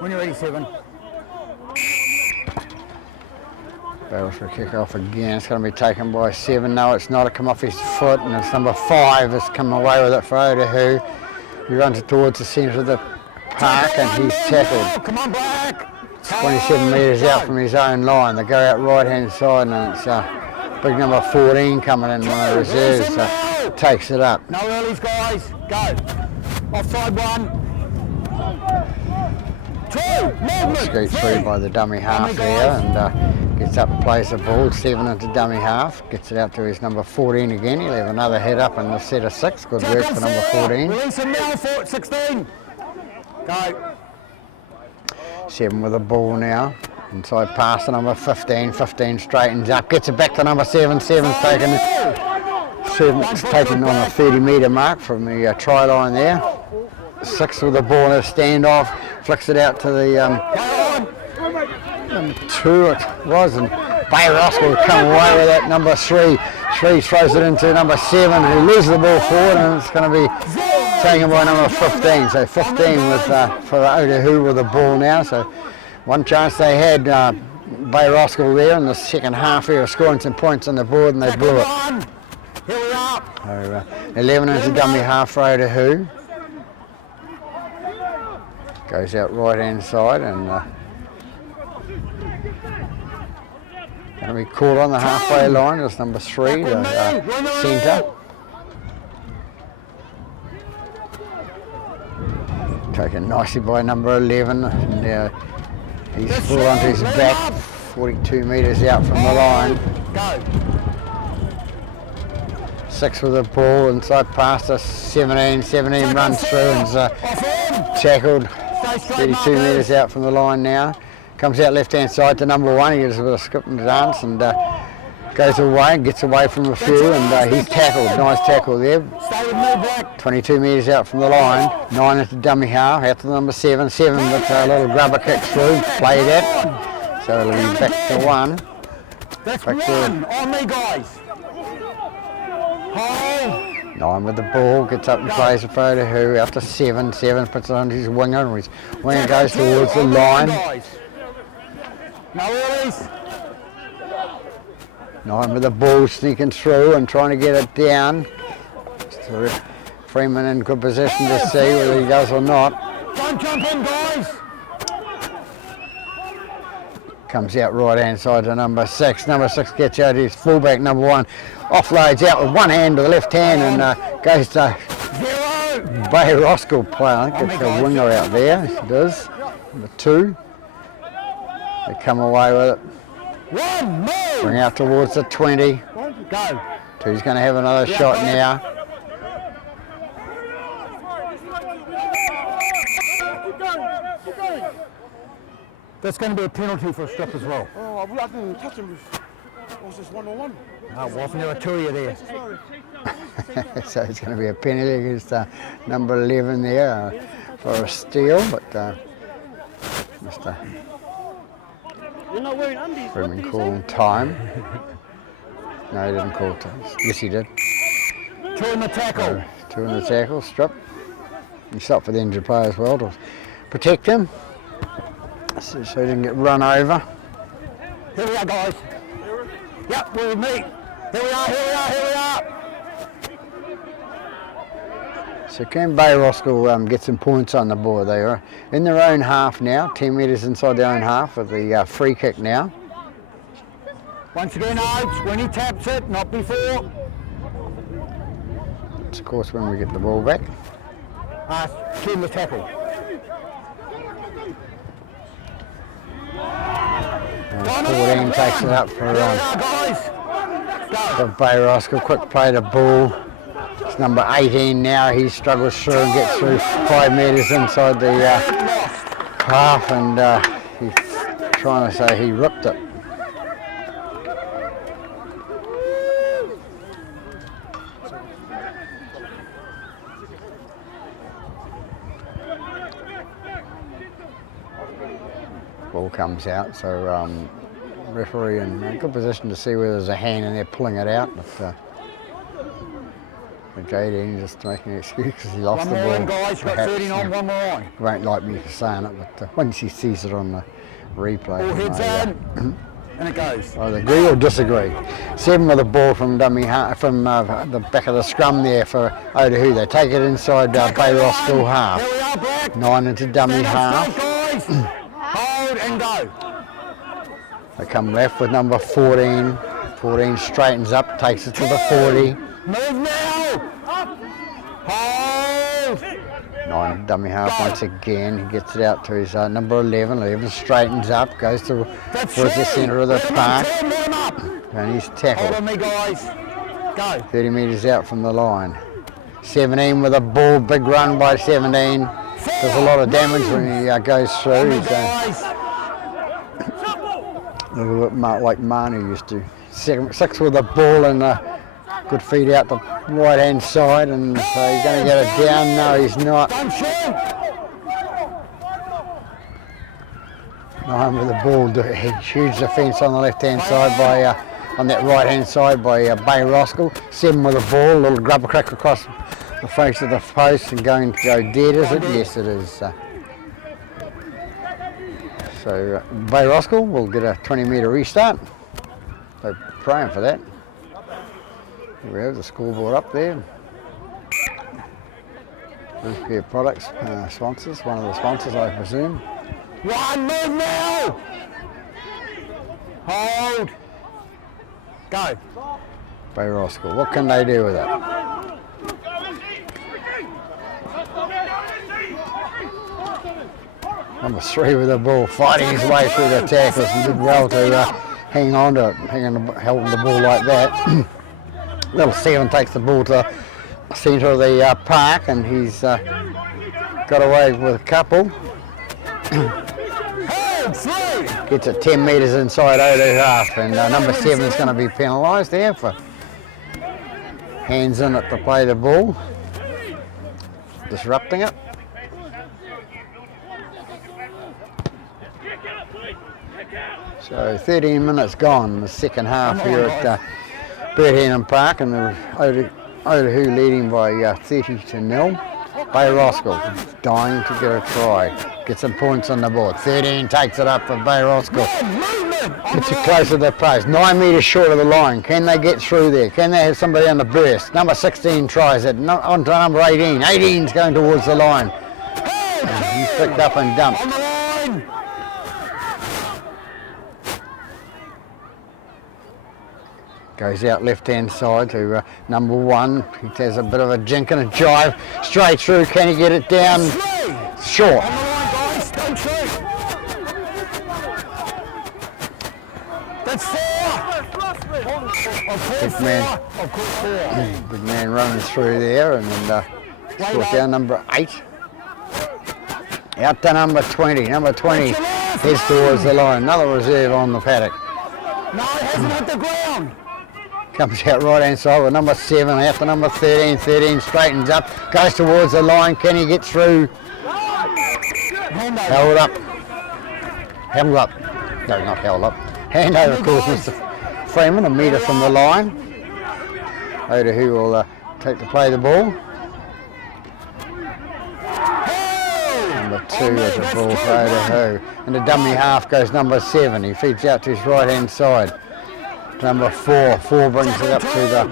When you're ready, 7. Barrels for a kick off again. It's going to be taken by 7. No, it's not. It come off his foot, and it's number 5 has come away with it for Otahuhu. He runs it towards the centre of the park, and he's tackled. Come on, Black. 27 metres out from his own line. They go out right-hand side, and it's big number 14 coming in, one of the reserves. Takes it up. No earlies, guys. Go. Offside 1. 2. Movement. Scoots through by the dummy half there, and gets up and plays the ball. 7 into dummy half. Gets it out to his number 14 again. He'll have another head up in the set of 6. Good work for number 14. Release him now for 16. Go. 7 with the ball now. Inside pass to number 15. 15 straightens up. Gets it back to number 7. 7's taken on a 30-metre mark from the try line there. 6 with the ball in a standoff. Flicks it out to the 2 it was, and Bay Roskill come away with that, number 3. 3 throws it into number 7, who loses the ball forward, and it's going to be taken by number 15. So 15 with for Otahuhu with the ball now. So one chance they had, Bay Roskill there in the second half here, scoring some points on the board, and they blew it. Here we are. So 11 into dummy half for Otahuhu. Goes out right hand side and going to be caught on the halfway line. It's number 3, the centre. Taken nicely by number 11. And, he's full onto his back, 42 metres out from the line. Go. 6 with the ball inside past us, 17 runs through and's tackled 32 metres out from the line now. Comes out left hand side to number 1, he gives a bit of skip and dance and goes away, gets away from a few and he's tackled, nice tackle there. 22 metres out from the line, 9 into dummy half, out to number 7 with a little grubber kick through, played it. So it'll be back to 1. That's back 1 on me guys. 9 with the ball, gets up and plays a Otahuhu out to 7 puts it on his winger and his winger goes towards the line. No worries. 9 with the ball sneaking through and trying to get it down. So Freeman in good position to see whether he does or not. Don't jump in guys. Comes out right hand side to number 6. Number 6 gets out his fullback, number 1. Offloads out with one hand to the left hand and goes to Bay Roskill player. I think it's a winger out there. He does. Number 2. They come away with it. Bring out towards the 20. Go. 2's going to have another shot now. That's going to be a penalty for a strip as well. Oh, I didn't touch him. It was just 1-on-1. No, it wasn't. There were 2 of you there. So it's going to be a penalty against number 11 there for a steal, but Mr. You're not wearing undies. Freeman called time. No, he didn't call time. Yes, he did. 2 in the tackle. 2 in the tackle, strip. He stopped for the injured player as well to protect him, so he didn't get run over. Here we are, guys. Yep, we're with me. Here we are. So can Bay Roskill get some points on the board? They are in their own half now, 10 metres inside their own half with the free kick now. Once again, Oates, when he taps it, not before. It's of course when we get the ball back. 2 in the tackle. 14 takes it up for Bay Roskill. Quick play to ball. It's number 18 now. He struggles through and gets through 5 metres inside the half, and he's trying to say he ripped it. Ball comes out, so referee in a good position to see whether there's a hand in there pulling it out, but JD just making an excuse because he lost the ball. One more on, guys, got 13 on, one more on. He won't like me for saying it, but once he sees it on the replay, all heads in, and it goes. Either agree or disagree. 7 with the ball from dummy from the back of the scrum there for Otahuhu. They take it inside Bay Roskill half. Here we are, Black. 9 into dummy half. Hold and go. They come left with number 14. 14 straightens up, takes it to the 40. Move now. Hold. 9 dummy half once again. He gets it out to his number 11. 11 straightens up, goes towards the centre of the park. And he's tackled. Hold on me, guys. Go. 30 metres out from the line. 17 with a ball, big run by 17. Does a lot of damage when he goes through. He's a little bit like Manu used to. 6 with a ball and good feed out the right hand side, and so he's going to get it down. No, he's not. 9 with the ball. Huge defence on the left hand side by on that right hand side by Bay Roskill. 7 with the ball, a little grubber crack across the face of the post and going to go dead, is it? Yes, it is. So Bay Roskill will get a 20-metre restart. They're praying for that. Here we have the scoreboard up there. Care products, sponsors, one of the sponsors I presume. One, move now! Hold! Go! Bay Roskill, what can they do with it? Number 3 with the ball, fighting his way through the tackles and did well to hang on to it, holding the ball like that. Little 7 takes the ball to the centre of the park, and he's got away with a couple. Gets it 10 metres inside Otahuhu half, and number 7 is going to be penalised there for hands in it to play the ball, disrupting it. So 13 minutes gone in the second half here at Bird Park, and the Otahuhu leading by 30-0. Bay Roskill dying to get a try. Get some points on the board. 13 takes it up for Bay Roskill. Gets it close to the post. 9 metres short of the line. Can they get through there? Can they have somebody on the burst? Number 16 tries it. On to number 18. 18's going towards the line. And he's picked up and dumped. Goes out left-hand side to number 1. He has a bit of a jink and a jive. Straight through. Can he get it down? Short. That's 4! Big man running through there, and then brought down number 8. Out to number 20. Number 20 heads towards the line. Another reserve on the paddock. No, it hasn't hit the ground. Comes out right hand side with number 7, out to number 13. 13 straightens up, goes towards the line. Can he get through? Held up. Held up. No, not held up. Hand over, of course, Mr. Freeman, a metre from the line. Otahuhu will take to play the ball. Number 2 is the ball for Otahuhu. And the dummy half goes number 7. He feeds out to his right hand side. Number 4. 4 brings it up to the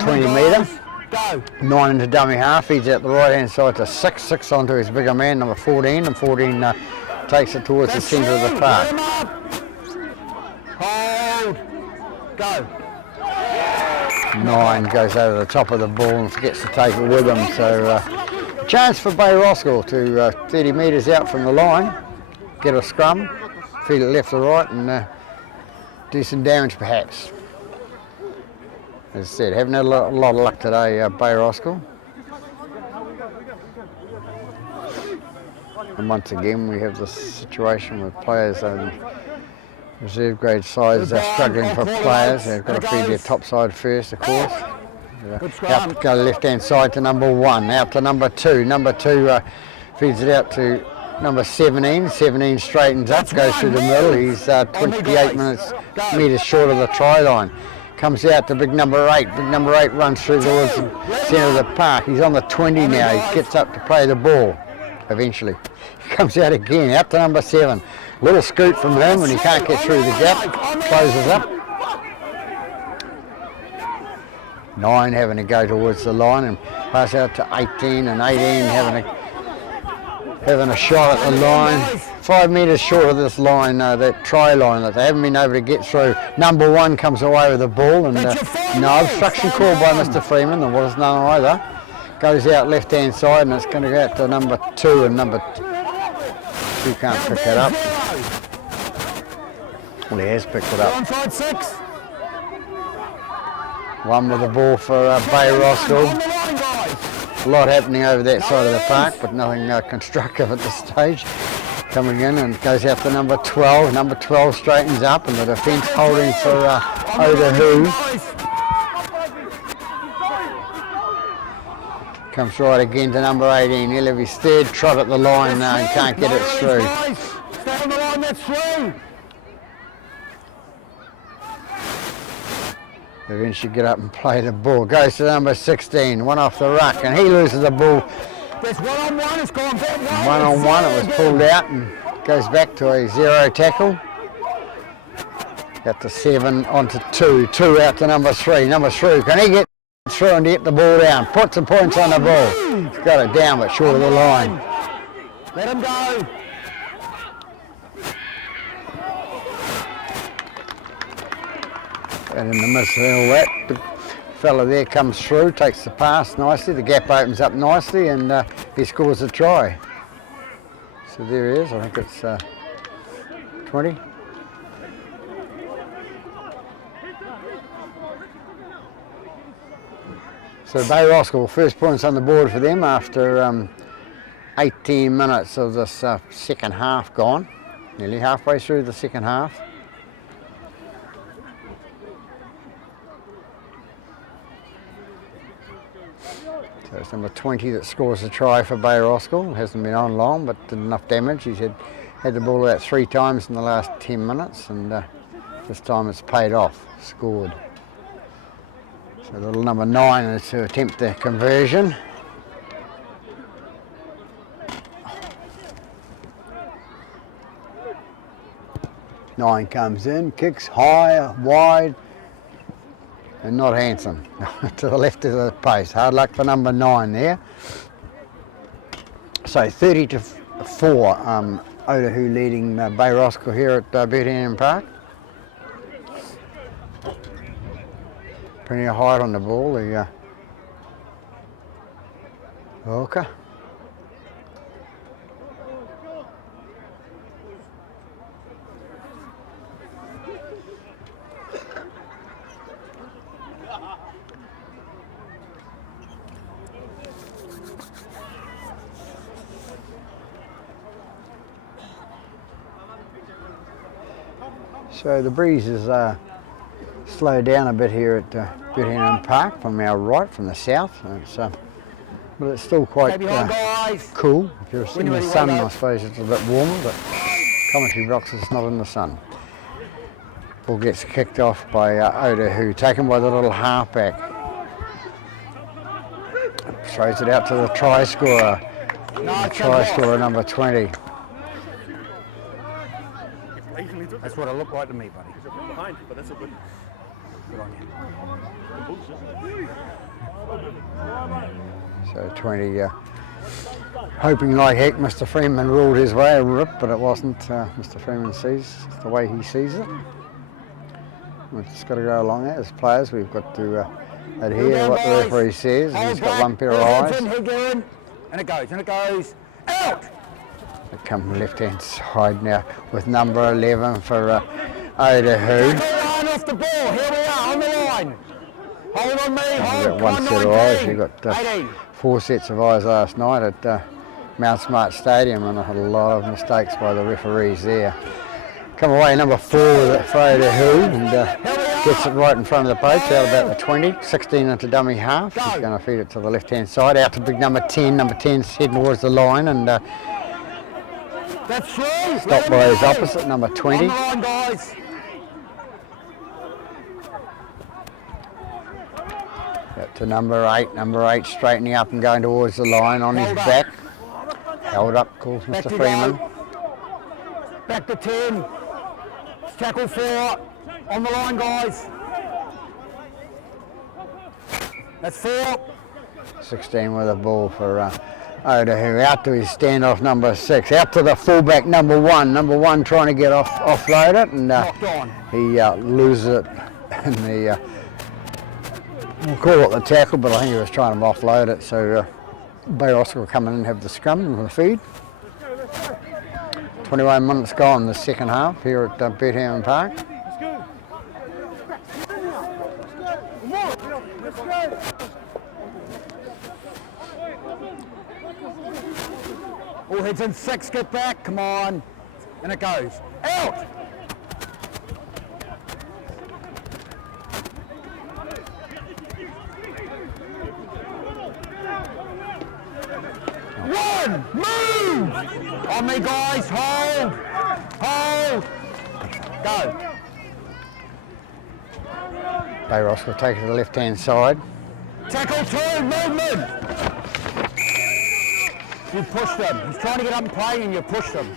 20 metre. 9 into dummy half. Feeds out the right hand side to 6. 6 onto his bigger man, number 14. And 14 takes it towards the centre of the park. Hold. Go. 9 goes over the top of the ball and forgets to take it with him. So chance for Bay Roskill to 30 metres out from the line, get a scrum, feed it left or right, and do some damage perhaps. As I said, haven't had a lot of luck today, Bay Roskill. And once again we have this situation with players reserve grade sides are struggling for players. They've got to feed their top side first, of course. Out to go left hand side to number 1, out to number 2. Number 2 feeds it out to number 17. 17 straightens up, goes through the middle. He's 28 metres short of the try line. Comes out to big number 8. Big number 8 runs through towards the centre of the park. He's on the 20 now. He gets up to play the ball eventually. He comes out again, out to number 7. Little scoot from him and he can't get through the gap. Closes up. 9 having to go towards the line and pass out to 18, and 18 having a shot at the line. 5 metres short of this line, that try line that they haven't been able to get through. Number 1 comes away with the ball, and no obstruction called by Mr. Freeman. There was none either. Goes out left hand side, and it's going to go out to number 2, and number 2 can't pick it up. Well, he has picked it up. Onside 6. 1 with the ball for Bay Roskill. A lot happening over that side of the park, but nothing constructive at this stage. Coming in and goes out to number 12. Number 12 straightens up, and the defence holding for Otahuhu. Comes right again to number 18. He'll have his 3rd trot at the line now and can't get it through. Stay on the line, that's through. Eventually get up and play the ball. Goes to number 16, 1 off the ruck, and he loses the ball. There's 1-on-1, it's gone back. 1-on-1, it was pulled out and goes back to a 0 tackle. Out to 7, onto 2, 2 out to number 3. Number 3, can he get gets through and get the ball down. Puts the points on the ball. He's got it down but short of the line. Let him go. And in the midst of all that, the fella there comes through, takes the pass nicely, the gap opens up nicely, and he scores a try. So there he is, I think it's 20. So Bay Roskill, first points on the board for them after 18 minutes of this second half gone, nearly halfway through the second half. So it's number 20 that scores the try for Bay Roskill. Hasn't been on long, but did enough damage. He's had the ball about 3 times in the last 10 minutes, and this time it's paid off, scored. So little number 9 is to attempt the conversion. Nine comes in, kicks high, wide, and not handsome. To the left of the post. Hard luck for number 9 there. So 30-4, Otahuhu leading Bay Roskill here at Birmingham Park. Plenty of height on the ball, the hooker. So the breeze is slowed down a bit here at Birmingham Park from our right, from the south. But it's still quite cool. If you're in the sun, I suppose it's a bit warmer, but commentary box is not in the sun. Ball gets kicked off by Otahuhu, taken by the little halfback. Throws it out to the try scorer. Try scorer number 20. That's what it looked like to me, buddy. Behind, but that's a good. Good on you. So 20, hoping like heck Mr. Freeman ruled his way a rip, but it wasn't. Mr. Freeman sees the way he sees it. We've just got to go along that as players. We've got to adhere to what the referee says. He's got one pair of eyes. And it goes, out! They come from the left-hand side now with number 11 for Otahuhu. Line off the ball, here we are on the line. Hold on me, hold You've got one set of eyes. You've got 4 sets of eyes last night at Mount Smart Stadium, and I had a lot of mistakes by the referees there. Come away number 4 for Otahuhu, and gets it right in front of the post, out about the 20, 16 into dummy half. He's going to feed it to the left-hand side, out to big number 10. Number 10's heading towards the line, and that's true. Stopped by his opposite, number 20. On the line, guys. Up to number 8. Number 8 straightening up and going towards the line on his back. Held up, calls Mr. Freeman. Back to 10. Tackle 4. On the line, guys. That's 4. 16 with a ball for Otahuhu. Out to his standoff number 6. Out to the fullback number 1. Number 1 trying to get offload it, and he loses it in the. We'll call it the tackle, but I think he was trying to offload it. So Bay Roskill will come in and have the scrum and the feed. 21 minutes gone in the second half here at Birmingham Park. All heads in 6, get back, come on. And it goes, out! One, move! On me, guys, hold! Go. Bay Roskill take it to the left-hand side. Tackle 2, movement! You pushed him. He's trying to get up and play and you pushed him.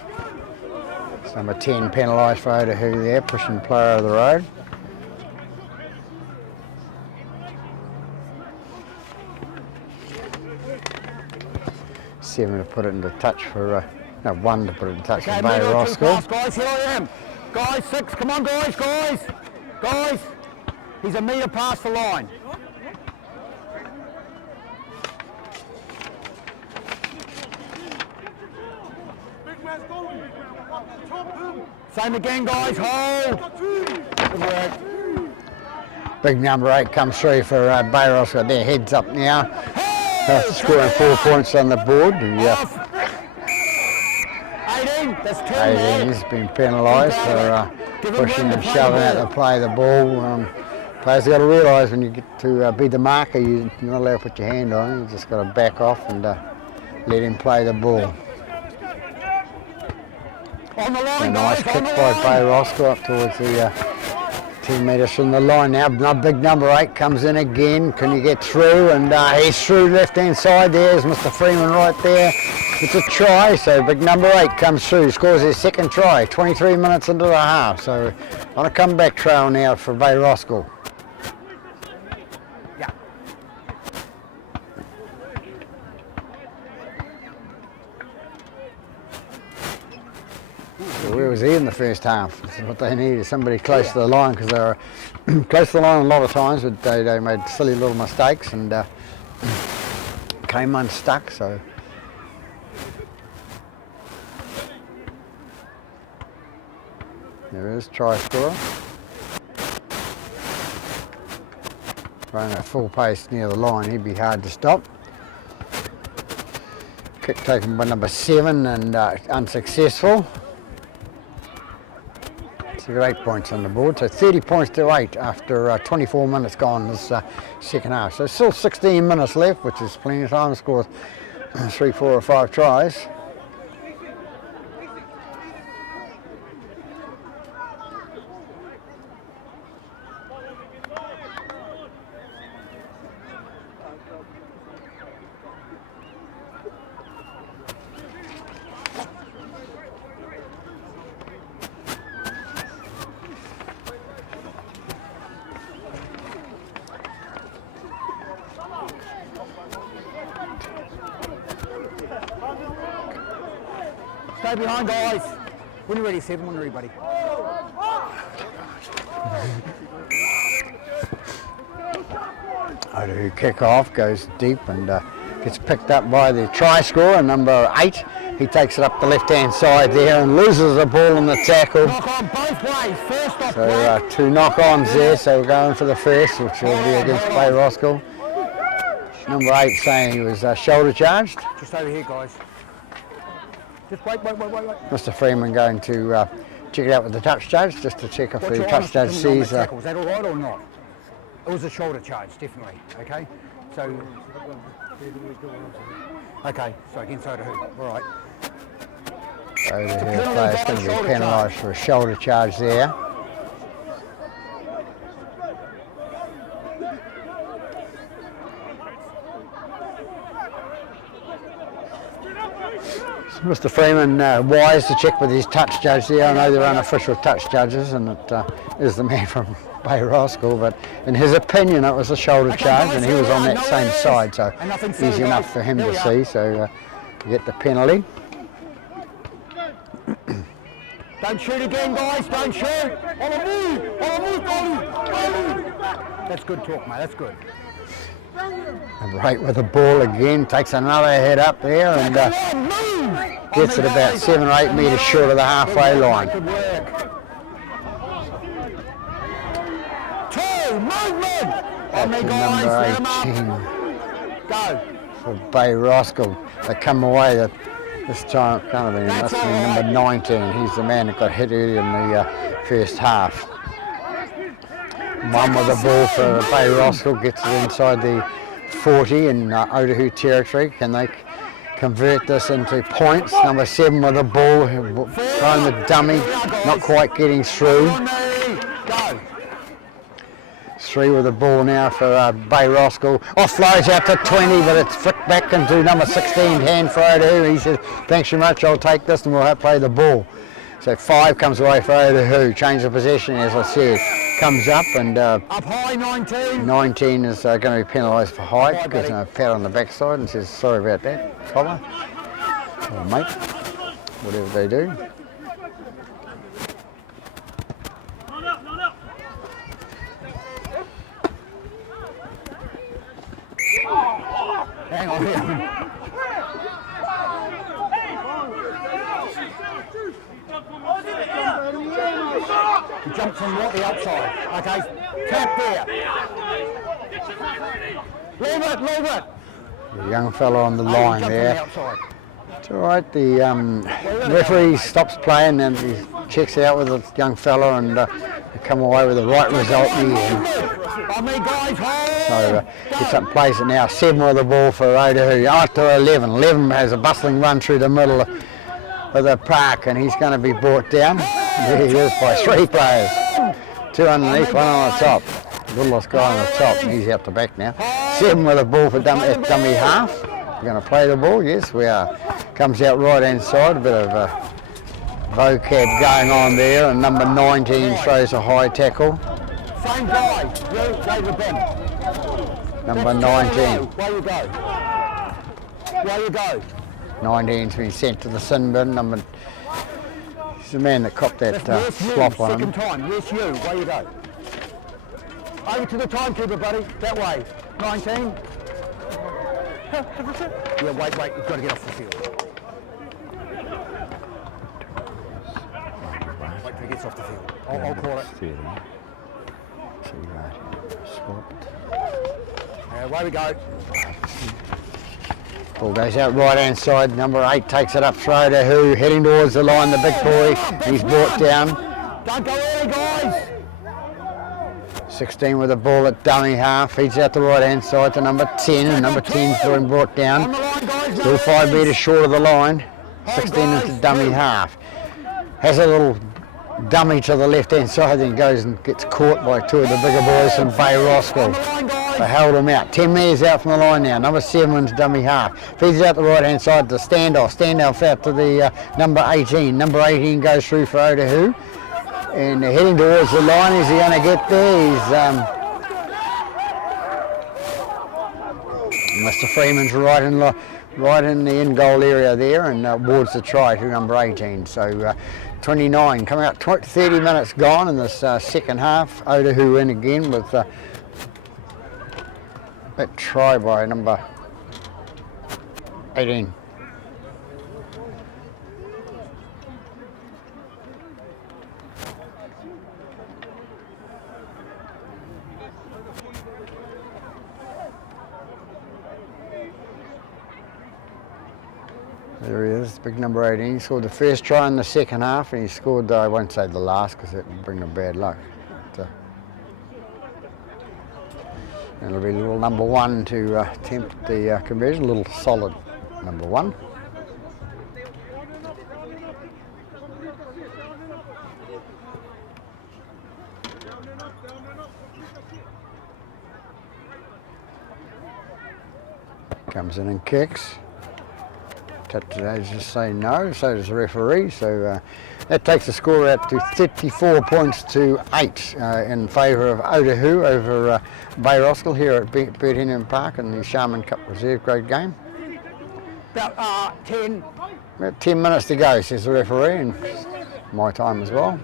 It's number 10 penalised for Otahuhu there, pushing the player over the road. 7 to put it into touch for, no, 1 to put it in touch Okay, for Bay move on, 2 Roskill. pass, guys, here I am. Guys, 6, come on guys, guys. He's a metre past the line. Same again, guys, hold. Good work. Big number 8 comes through for Bay Roskill. Their heads up now. Scoring 4 points on the board. Off. 18, that's 2 18 has been penalised for pushing and shoving out the play of the ball. Players have got to realise when you get to be the marker, you're not allowed to put your hand on. You've just got to back off and let him play the ball. On the line, A nice guys, kick on the by line. Bay Roskill up towards the 10 metres from the line now. Big number 8 comes in again. Can you get through? And he's through left-hand side. There's Mr. Freeman right there. It's a try, so big number 8 comes through, scores his second try, 23 minutes into the half. So on a comeback trail now for Bay Roskill. Yeah. So where was he in the first half? This is what they needed, somebody close to the line, because they were close to the line a lot of times, but they made silly little mistakes and came unstuck. So there is try scorer. Running at full pace near the line, he'd be hard to stop. Kick taken by number 7 and unsuccessful. So we've got 8 points on the board, so 30 points to 8 after 24 minutes gone this second half. So still 16 minutes left, which is plenty of time to score 3, 4 or 5 tries. Stay behind, guys. When you're ready, 7, when you're ready, buddy. Otahuhu kick off, goes deep and gets picked up by the try scorer, number 8. He takes it up the left-hand side there and loses the ball in the tackle. Knock on both ways, first off So 2 knock-ons there, so we're going for the first, which will be against Bay Roskill. Number 8 saying he was shoulder charged. Just over here, guys. Just wait. Mr. Freeman going to check it out with the touch judge, just to check if What's the your touch honest judge opinion on sees. that tackle? Was that all right or not? It was a shoulder charge, definitely. Okay. So. Okay. So against Otahuhu. All right. Otahuhu player's going to be penalised for a shoulder charge there. So Mr. Freeman wise to check with his touch judge there. I know they're unofficial touch judges, and it is the man from Bay Roskill, but in his opinion it was a shoulder charge, and he was on that same side, so easy enough for him to see. So you get the penalty. Don't shoot again, guys. Don't shoot. On a move, goalie. That's good talk, mate. That's good. Right with the ball again, takes another head up there and gets it about 7 or 8 metres short of the halfway line. Good work. 2, movement. On me, guys. Let 'em Number 18 up. Go. for Bay Roskill. They come away this time, can't have been, must have been number 19. He's the man that got hit early in the first half. One with the ball for Bay Roskill, gets it inside the 40 in Otahuhu territory. Can they convert this into points? Number 7 with the ball, throwing the dummy, not quite getting through. On me. Go. 3 with the ball now for Bay Roskill. Offloads out to 20, but it's flicked back into number 16 hand for Otahuhu. He says, thanks very much, I'll take this and we'll play the ball. So 5 comes away for Otahuhu. Change of possession, as I said. Comes up and Up high, 19. 19 is going to be penalised for height, because a pat on the backside and says, sorry about that, fella. Or mate, whatever they do. Hang on here. He jumps from what? The outside. Okay, tap there. Leave it. The young fellow on the line Jump there. from the outside. It's all right, the referee stops playing and he checks out with the young fellow and they come away with the right result in the end. So gets up and plays it now. 7 with the ball for Otahuhu. Out to 11. 11 has a bustling run through the middle of the park and he's going to be brought down. There he is by 3 players. 2 underneath, 1 on the top. Littlest guy on the top and he's out the back now. 7 with the ball for dummy half. We're going to play the ball, yes we are. Comes out right hand side, a bit of vocab going on there, and number 19 throws a high tackle. Same guy, play with them. Number 19. Where you go? 19's been sent to the sin bin. He's the man that copped that flop on him. Second time, yes you, where you go? Over to the timekeeper, buddy, that way. 19. Yeah, wait, you've got to get off the field. Wait till he gets off the field. I'll call it. See right here, swapped. Away we go. Ball goes out right hand side, number 8 takes it up, Otahuhu, heading towards the line, the big boy, he's brought down. Don't go early, guys. 16 with the ball at dummy half, feeds out the right hand side to number 10, and number 10's being brought down. Still 5 metres short of the line, 16 into dummy half. Has a little dummy to the left hand side, then goes and gets caught by 2 of the bigger boys from Bay Roskill. They held him out. 10 metres out from the line now. Number 7's dummy half. Feeds out the right hand side to standoff. Standoff out to the number 18. Number 18 goes through for Otahuhu. And heading towards the line. Is he going to get there? He's Mr. Freeman's right in the end goal area there and awards the try to number 18. So 29 coming out. 30 minutes gone in this second half. Otahuhu in again with that try by number 18. There he is, big number 18. He scored the first try in the second half and he scored, I won't say the last because that would bring him bad luck. But, it'll be a little number 1 to attempt the conversion, a little solid number 1. Comes in and kicks. Today's just say no, so does the referee. So that takes the score out to 34 points to 8 in favour of Otahuhu over Bay Roskill here at Bird Park in the Sharman Cup Reserve Grade game. About 10. About 10 minutes to go, says the referee, and my time as well.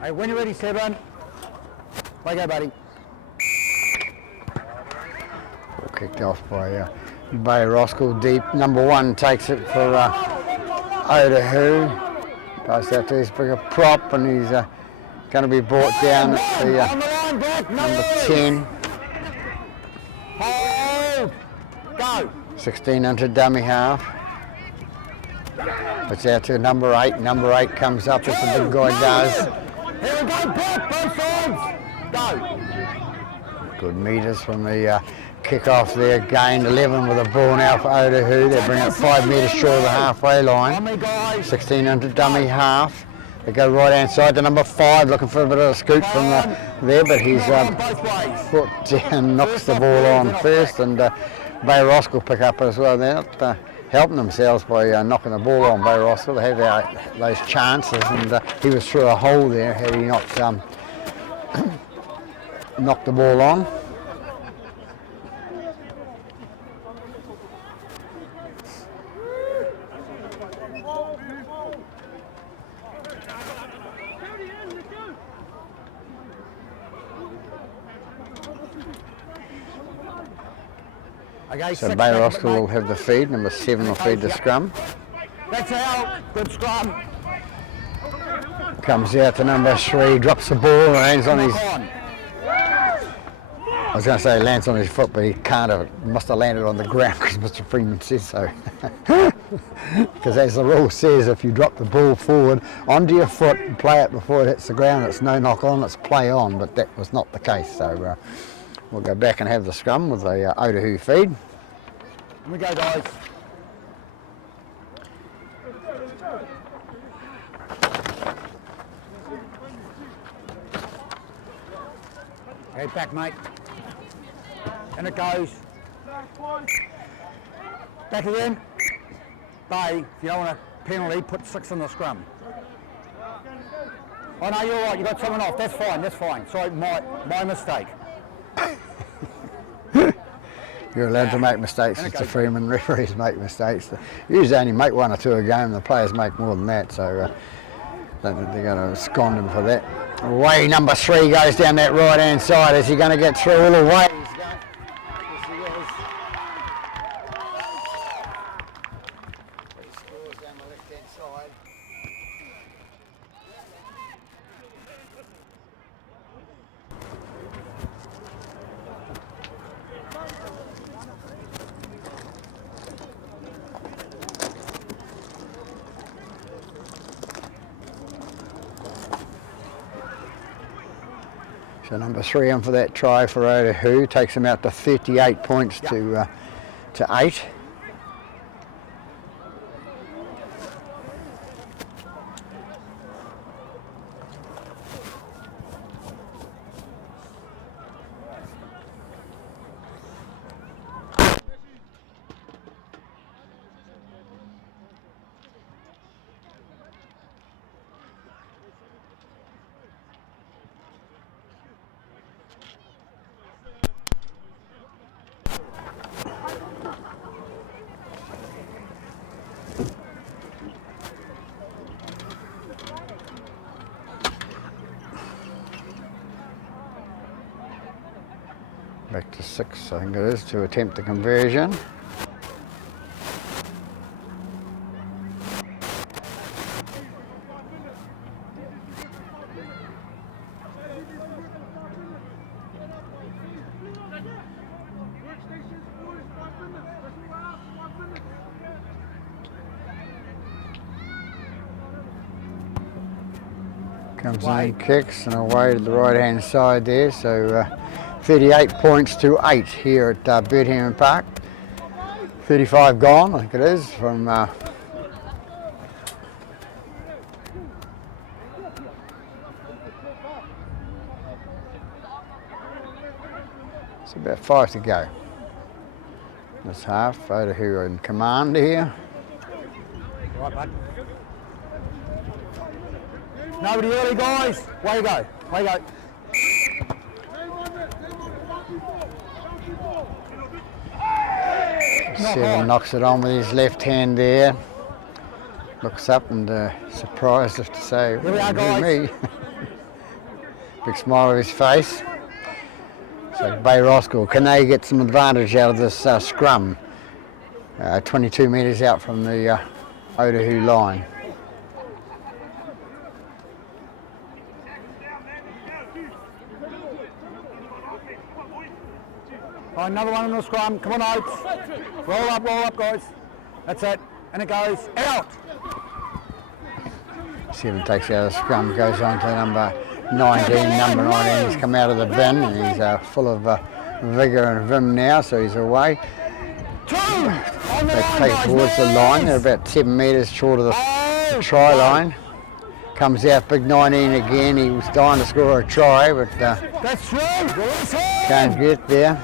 Hey, when you're ready, 7. Way go, buddy. Ball kicked off by Bay Roskill deep. Number 1 takes it for Otahuhu. Goes out to his bigger prop and he's going to be brought down at the number 10. Hold. Go. 16 into dummy half. It's out to number 8. Number 8 comes up as the big guy does. Here we go, both sides. Go. Good metres from the kick-off there. Gained 11 with a ball now for Otahuhu. They bring it 5 metres short of the halfway line. 16 into dummy half. They go right hand side to number 5, looking for a bit of a scoop from there, but he's brought down, knocks the ball on first, and Bay Roskill pick up as well. They're not helping themselves by knocking the ball on Bay Roskill. They had those chances, and he was through a hole there had he not knocked the ball on. Okay, So six Bay back, Roskill mate. will have the feed. Number 7 will feed the scrum. That's out. Good scrum. Comes out to number 3, drops the ball, lands on his. Knock on. I was going to say lands on his foot, but he can't have. Must have landed on the ground because Mr. Freeman says so. Because as the rule says, if you drop the ball forward onto your foot and play it before it hits the ground, it's no knock on, it's play on. But that was not the case. So we'll go back and have the scrum with the Otahuhu feed. Here we go, guys. Okay, back, mate. And it goes. Back again. Bay, if you don't want a penalty, put 6 in the scrum. Oh no, you're right, you got someone off. That's fine, that's fine. Sorry, my mistake. You're allowed to make mistakes, Mr. Freeman. Referees make mistakes. They usually only make 1 or 2 a game. The players make more than that, so I don't think they're going to abscond him for that. Away number 3 goes down that right-hand side. Is he going to get through all the way? He's going. Yes, he is. He scores down the left-hand side. So number 3 in for that try for Otahuhu, takes him out to 38 points to 8. Back to 6, I think it is, to attempt the conversion. Comes in, kicks, and away to the right-hand side there. So 38 points to 8 here at Birdhaven Park. 35 gone, I think it is, from it's about 5 to go. This half, Otahuhu in command here. Right, bud. Nobody early, guys. Way to go. Way to go. 7 knocks it on with his left hand there. Looks up and surprised as to say, Here we are, guys. me. Big smile on his face. So Bay Roskill, can they get some advantage out of this scrum? 22 metres out from the Otahuhu line. Oh, another one in the scrum. Come on, Oates. Roll up, guys. That's it. And it goes out. 7 takes out of the scrum, goes on to number 19. Number 19 has come out of the bin and he's full of vigour and vim now, so he's away. 2 on the They line, take guys. towards the line. They're about 7 metres short of the try line. Comes out, big 19 again. He was dying to score a try, but That's true. Release him. can't get there.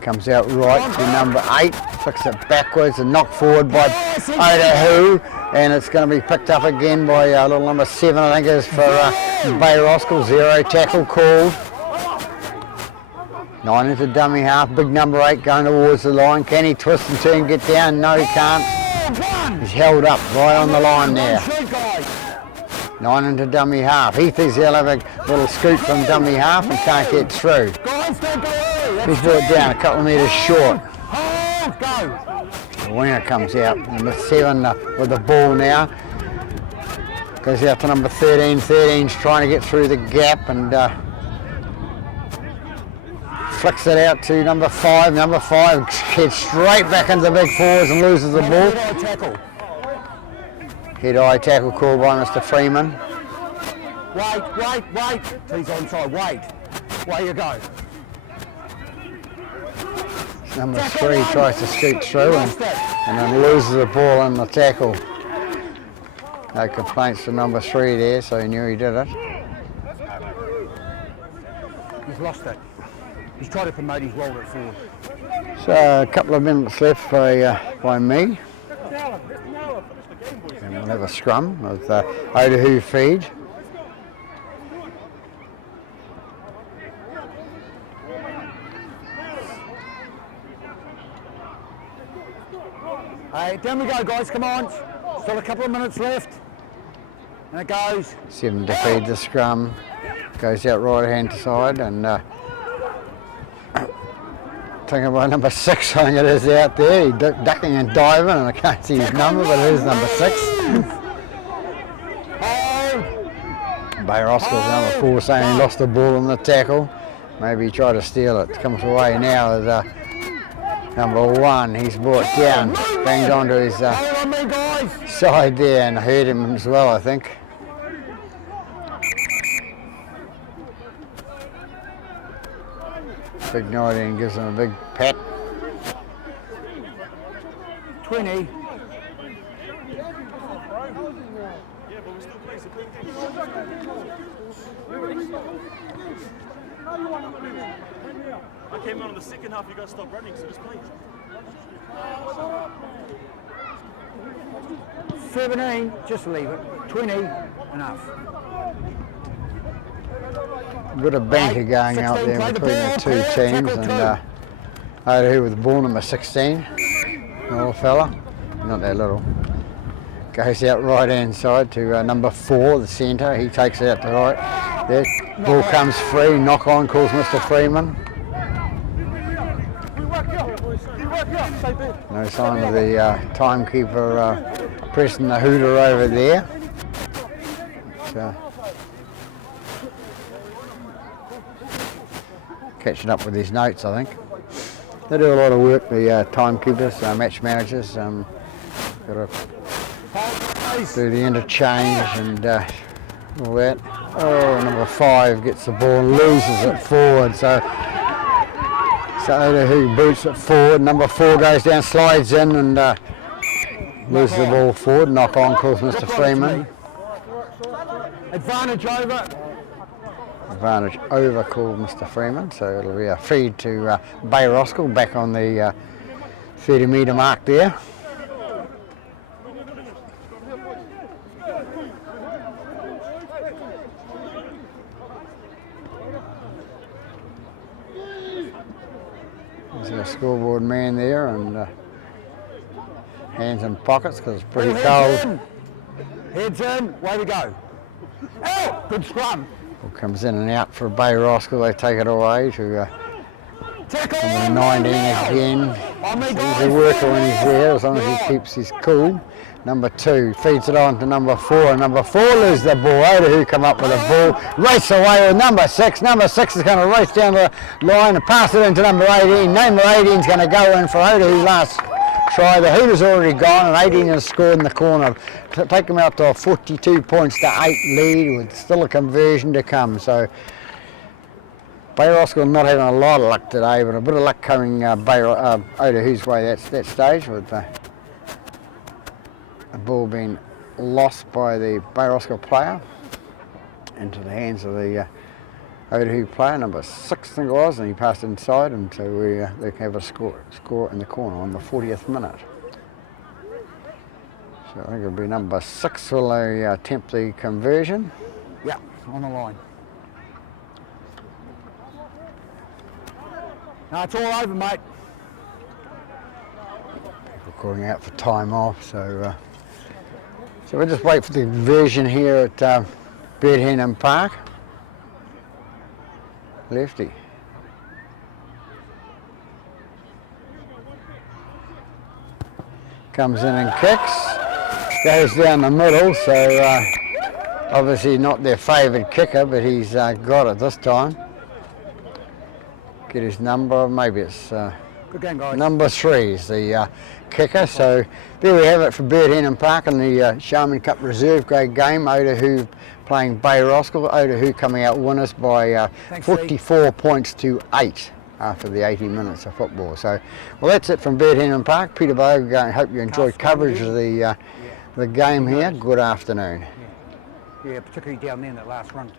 Comes out right to number 8, flicks it backwards and knocked forward by Otahuhu, and it's going to be picked up again by little number 7, I think it is, for Bay Roskill. 0 tackle called. 9 into dummy half, big number 8 going towards the line. Can he twist and turn, get down? No, he can't. He's held up right on the line there. 9 into dummy half. Heath is he'll have a little scoot from dummy half and can't get through. He's brought down a couple of metres short. The winger comes out, number 7 with the ball now. Goes out to number 13. 13's trying to get through the gap and flicks it out to number 5. Number 5 heads straight back into the big forwards and loses the ball. Head-eye tackle called by Mr. Freeman. Wait. He's onside, wait. Way you go. Number 3 tries to scoot through and then loses the ball in the tackle. No complaints from number 3 there, so he knew he did it. He's lost it. He's tried to promote his role at forward. So a couple of minutes left by me. And we'll have a scrum with Otahuhu feed. Hey, down we go, guys, come on. Still a couple of minutes left. And it goes. 7 to feed the scrum. Goes out right hand side and taken by number 6, I think it is out there. He's ducking and diving and I can't see his number, but it is number 6. Bay Roskill's number 4 saying he lost the ball in the tackle. Maybe he tried to steal it. Comes away now as number 1. He's brought down, banged onto his side there and hurt him as well, I think. Big 19 gives him a big pat. 20. I came on in the second half, you guys stopped running, so just please. 17, just leave it. 20, enough. Bit of banker going out there between the 2 teams, and Otahuhu with ball number 16, little fella, not that little. Goes out right hand side to number 4, the centre. He takes it out to right. There, ball comes free. Knock on calls Mr. Freeman. No sign of the timekeeper pressing the hooter over there. So, catching up with his notes, I think. They do a lot of work, the timekeepers, match managers. Got to do the interchange and all that. Oh, number 5 gets the ball and loses it forward. So Otahuhu boots it forward. Number 4 goes down, slides in and loses the ball forward. Knock on calls Mr. Freeman. Advantage over. Advantage over called Mr. Freeman. So it'll be a feed to Bay Roskill back on the 30 metre mark there. There's our scoreboard man there and hands in pockets because it's pretty cold. Heads in, way to go. Oh, good scrum. Ball comes in and out for Bay Roskill. They take it away to number 19 again. He's a worker when he's there, as long as he keeps his cool. Number 2 feeds it on to number 4, and number 4 loses the ball. Otahuhu come up with a ball, race away with number 6. Number 6 is going to race down the line and pass it into number 18. Number 18 is going to go in for Otahuhu last try. The Hooters already gone, and 18 has scored in the corner. Take them out to a 42 points to 8 lead with still a conversion to come. So Bay Roskill not having a lot of luck today, but a bit of luck coming Otahuhu's way that stage with the ball being lost by the Bay Roskill player into the hands of the Otahuhu player, number 6 I think it was, and he passed inside, and so they have a score in the corner on the 40th minute. So I think it'll be number 6 will they attempt the conversion. Yeah, on the line. No, it's all over, mate. People calling out for time off, so we'll just wait for the conversion here at Bird Park. Lefty. Comes in and kicks. Goes down the middle, so obviously not their favoured kicker, but he's got it this time. Get his number, maybe it's Good game, guys. number 3 is the kicker. So there we have it for Bird Park in the Sharman Cup Reserve Grade game. Otahuhu playing Bay Roskill. Otahuhu coming out winners by 44 points to 8 after the 80 minutes of football. So, well, that's it from Bird Park. Peter Bogue, I hope you enjoyed coverage of the game here. Good afternoon. Yeah, particularly down there in that last run.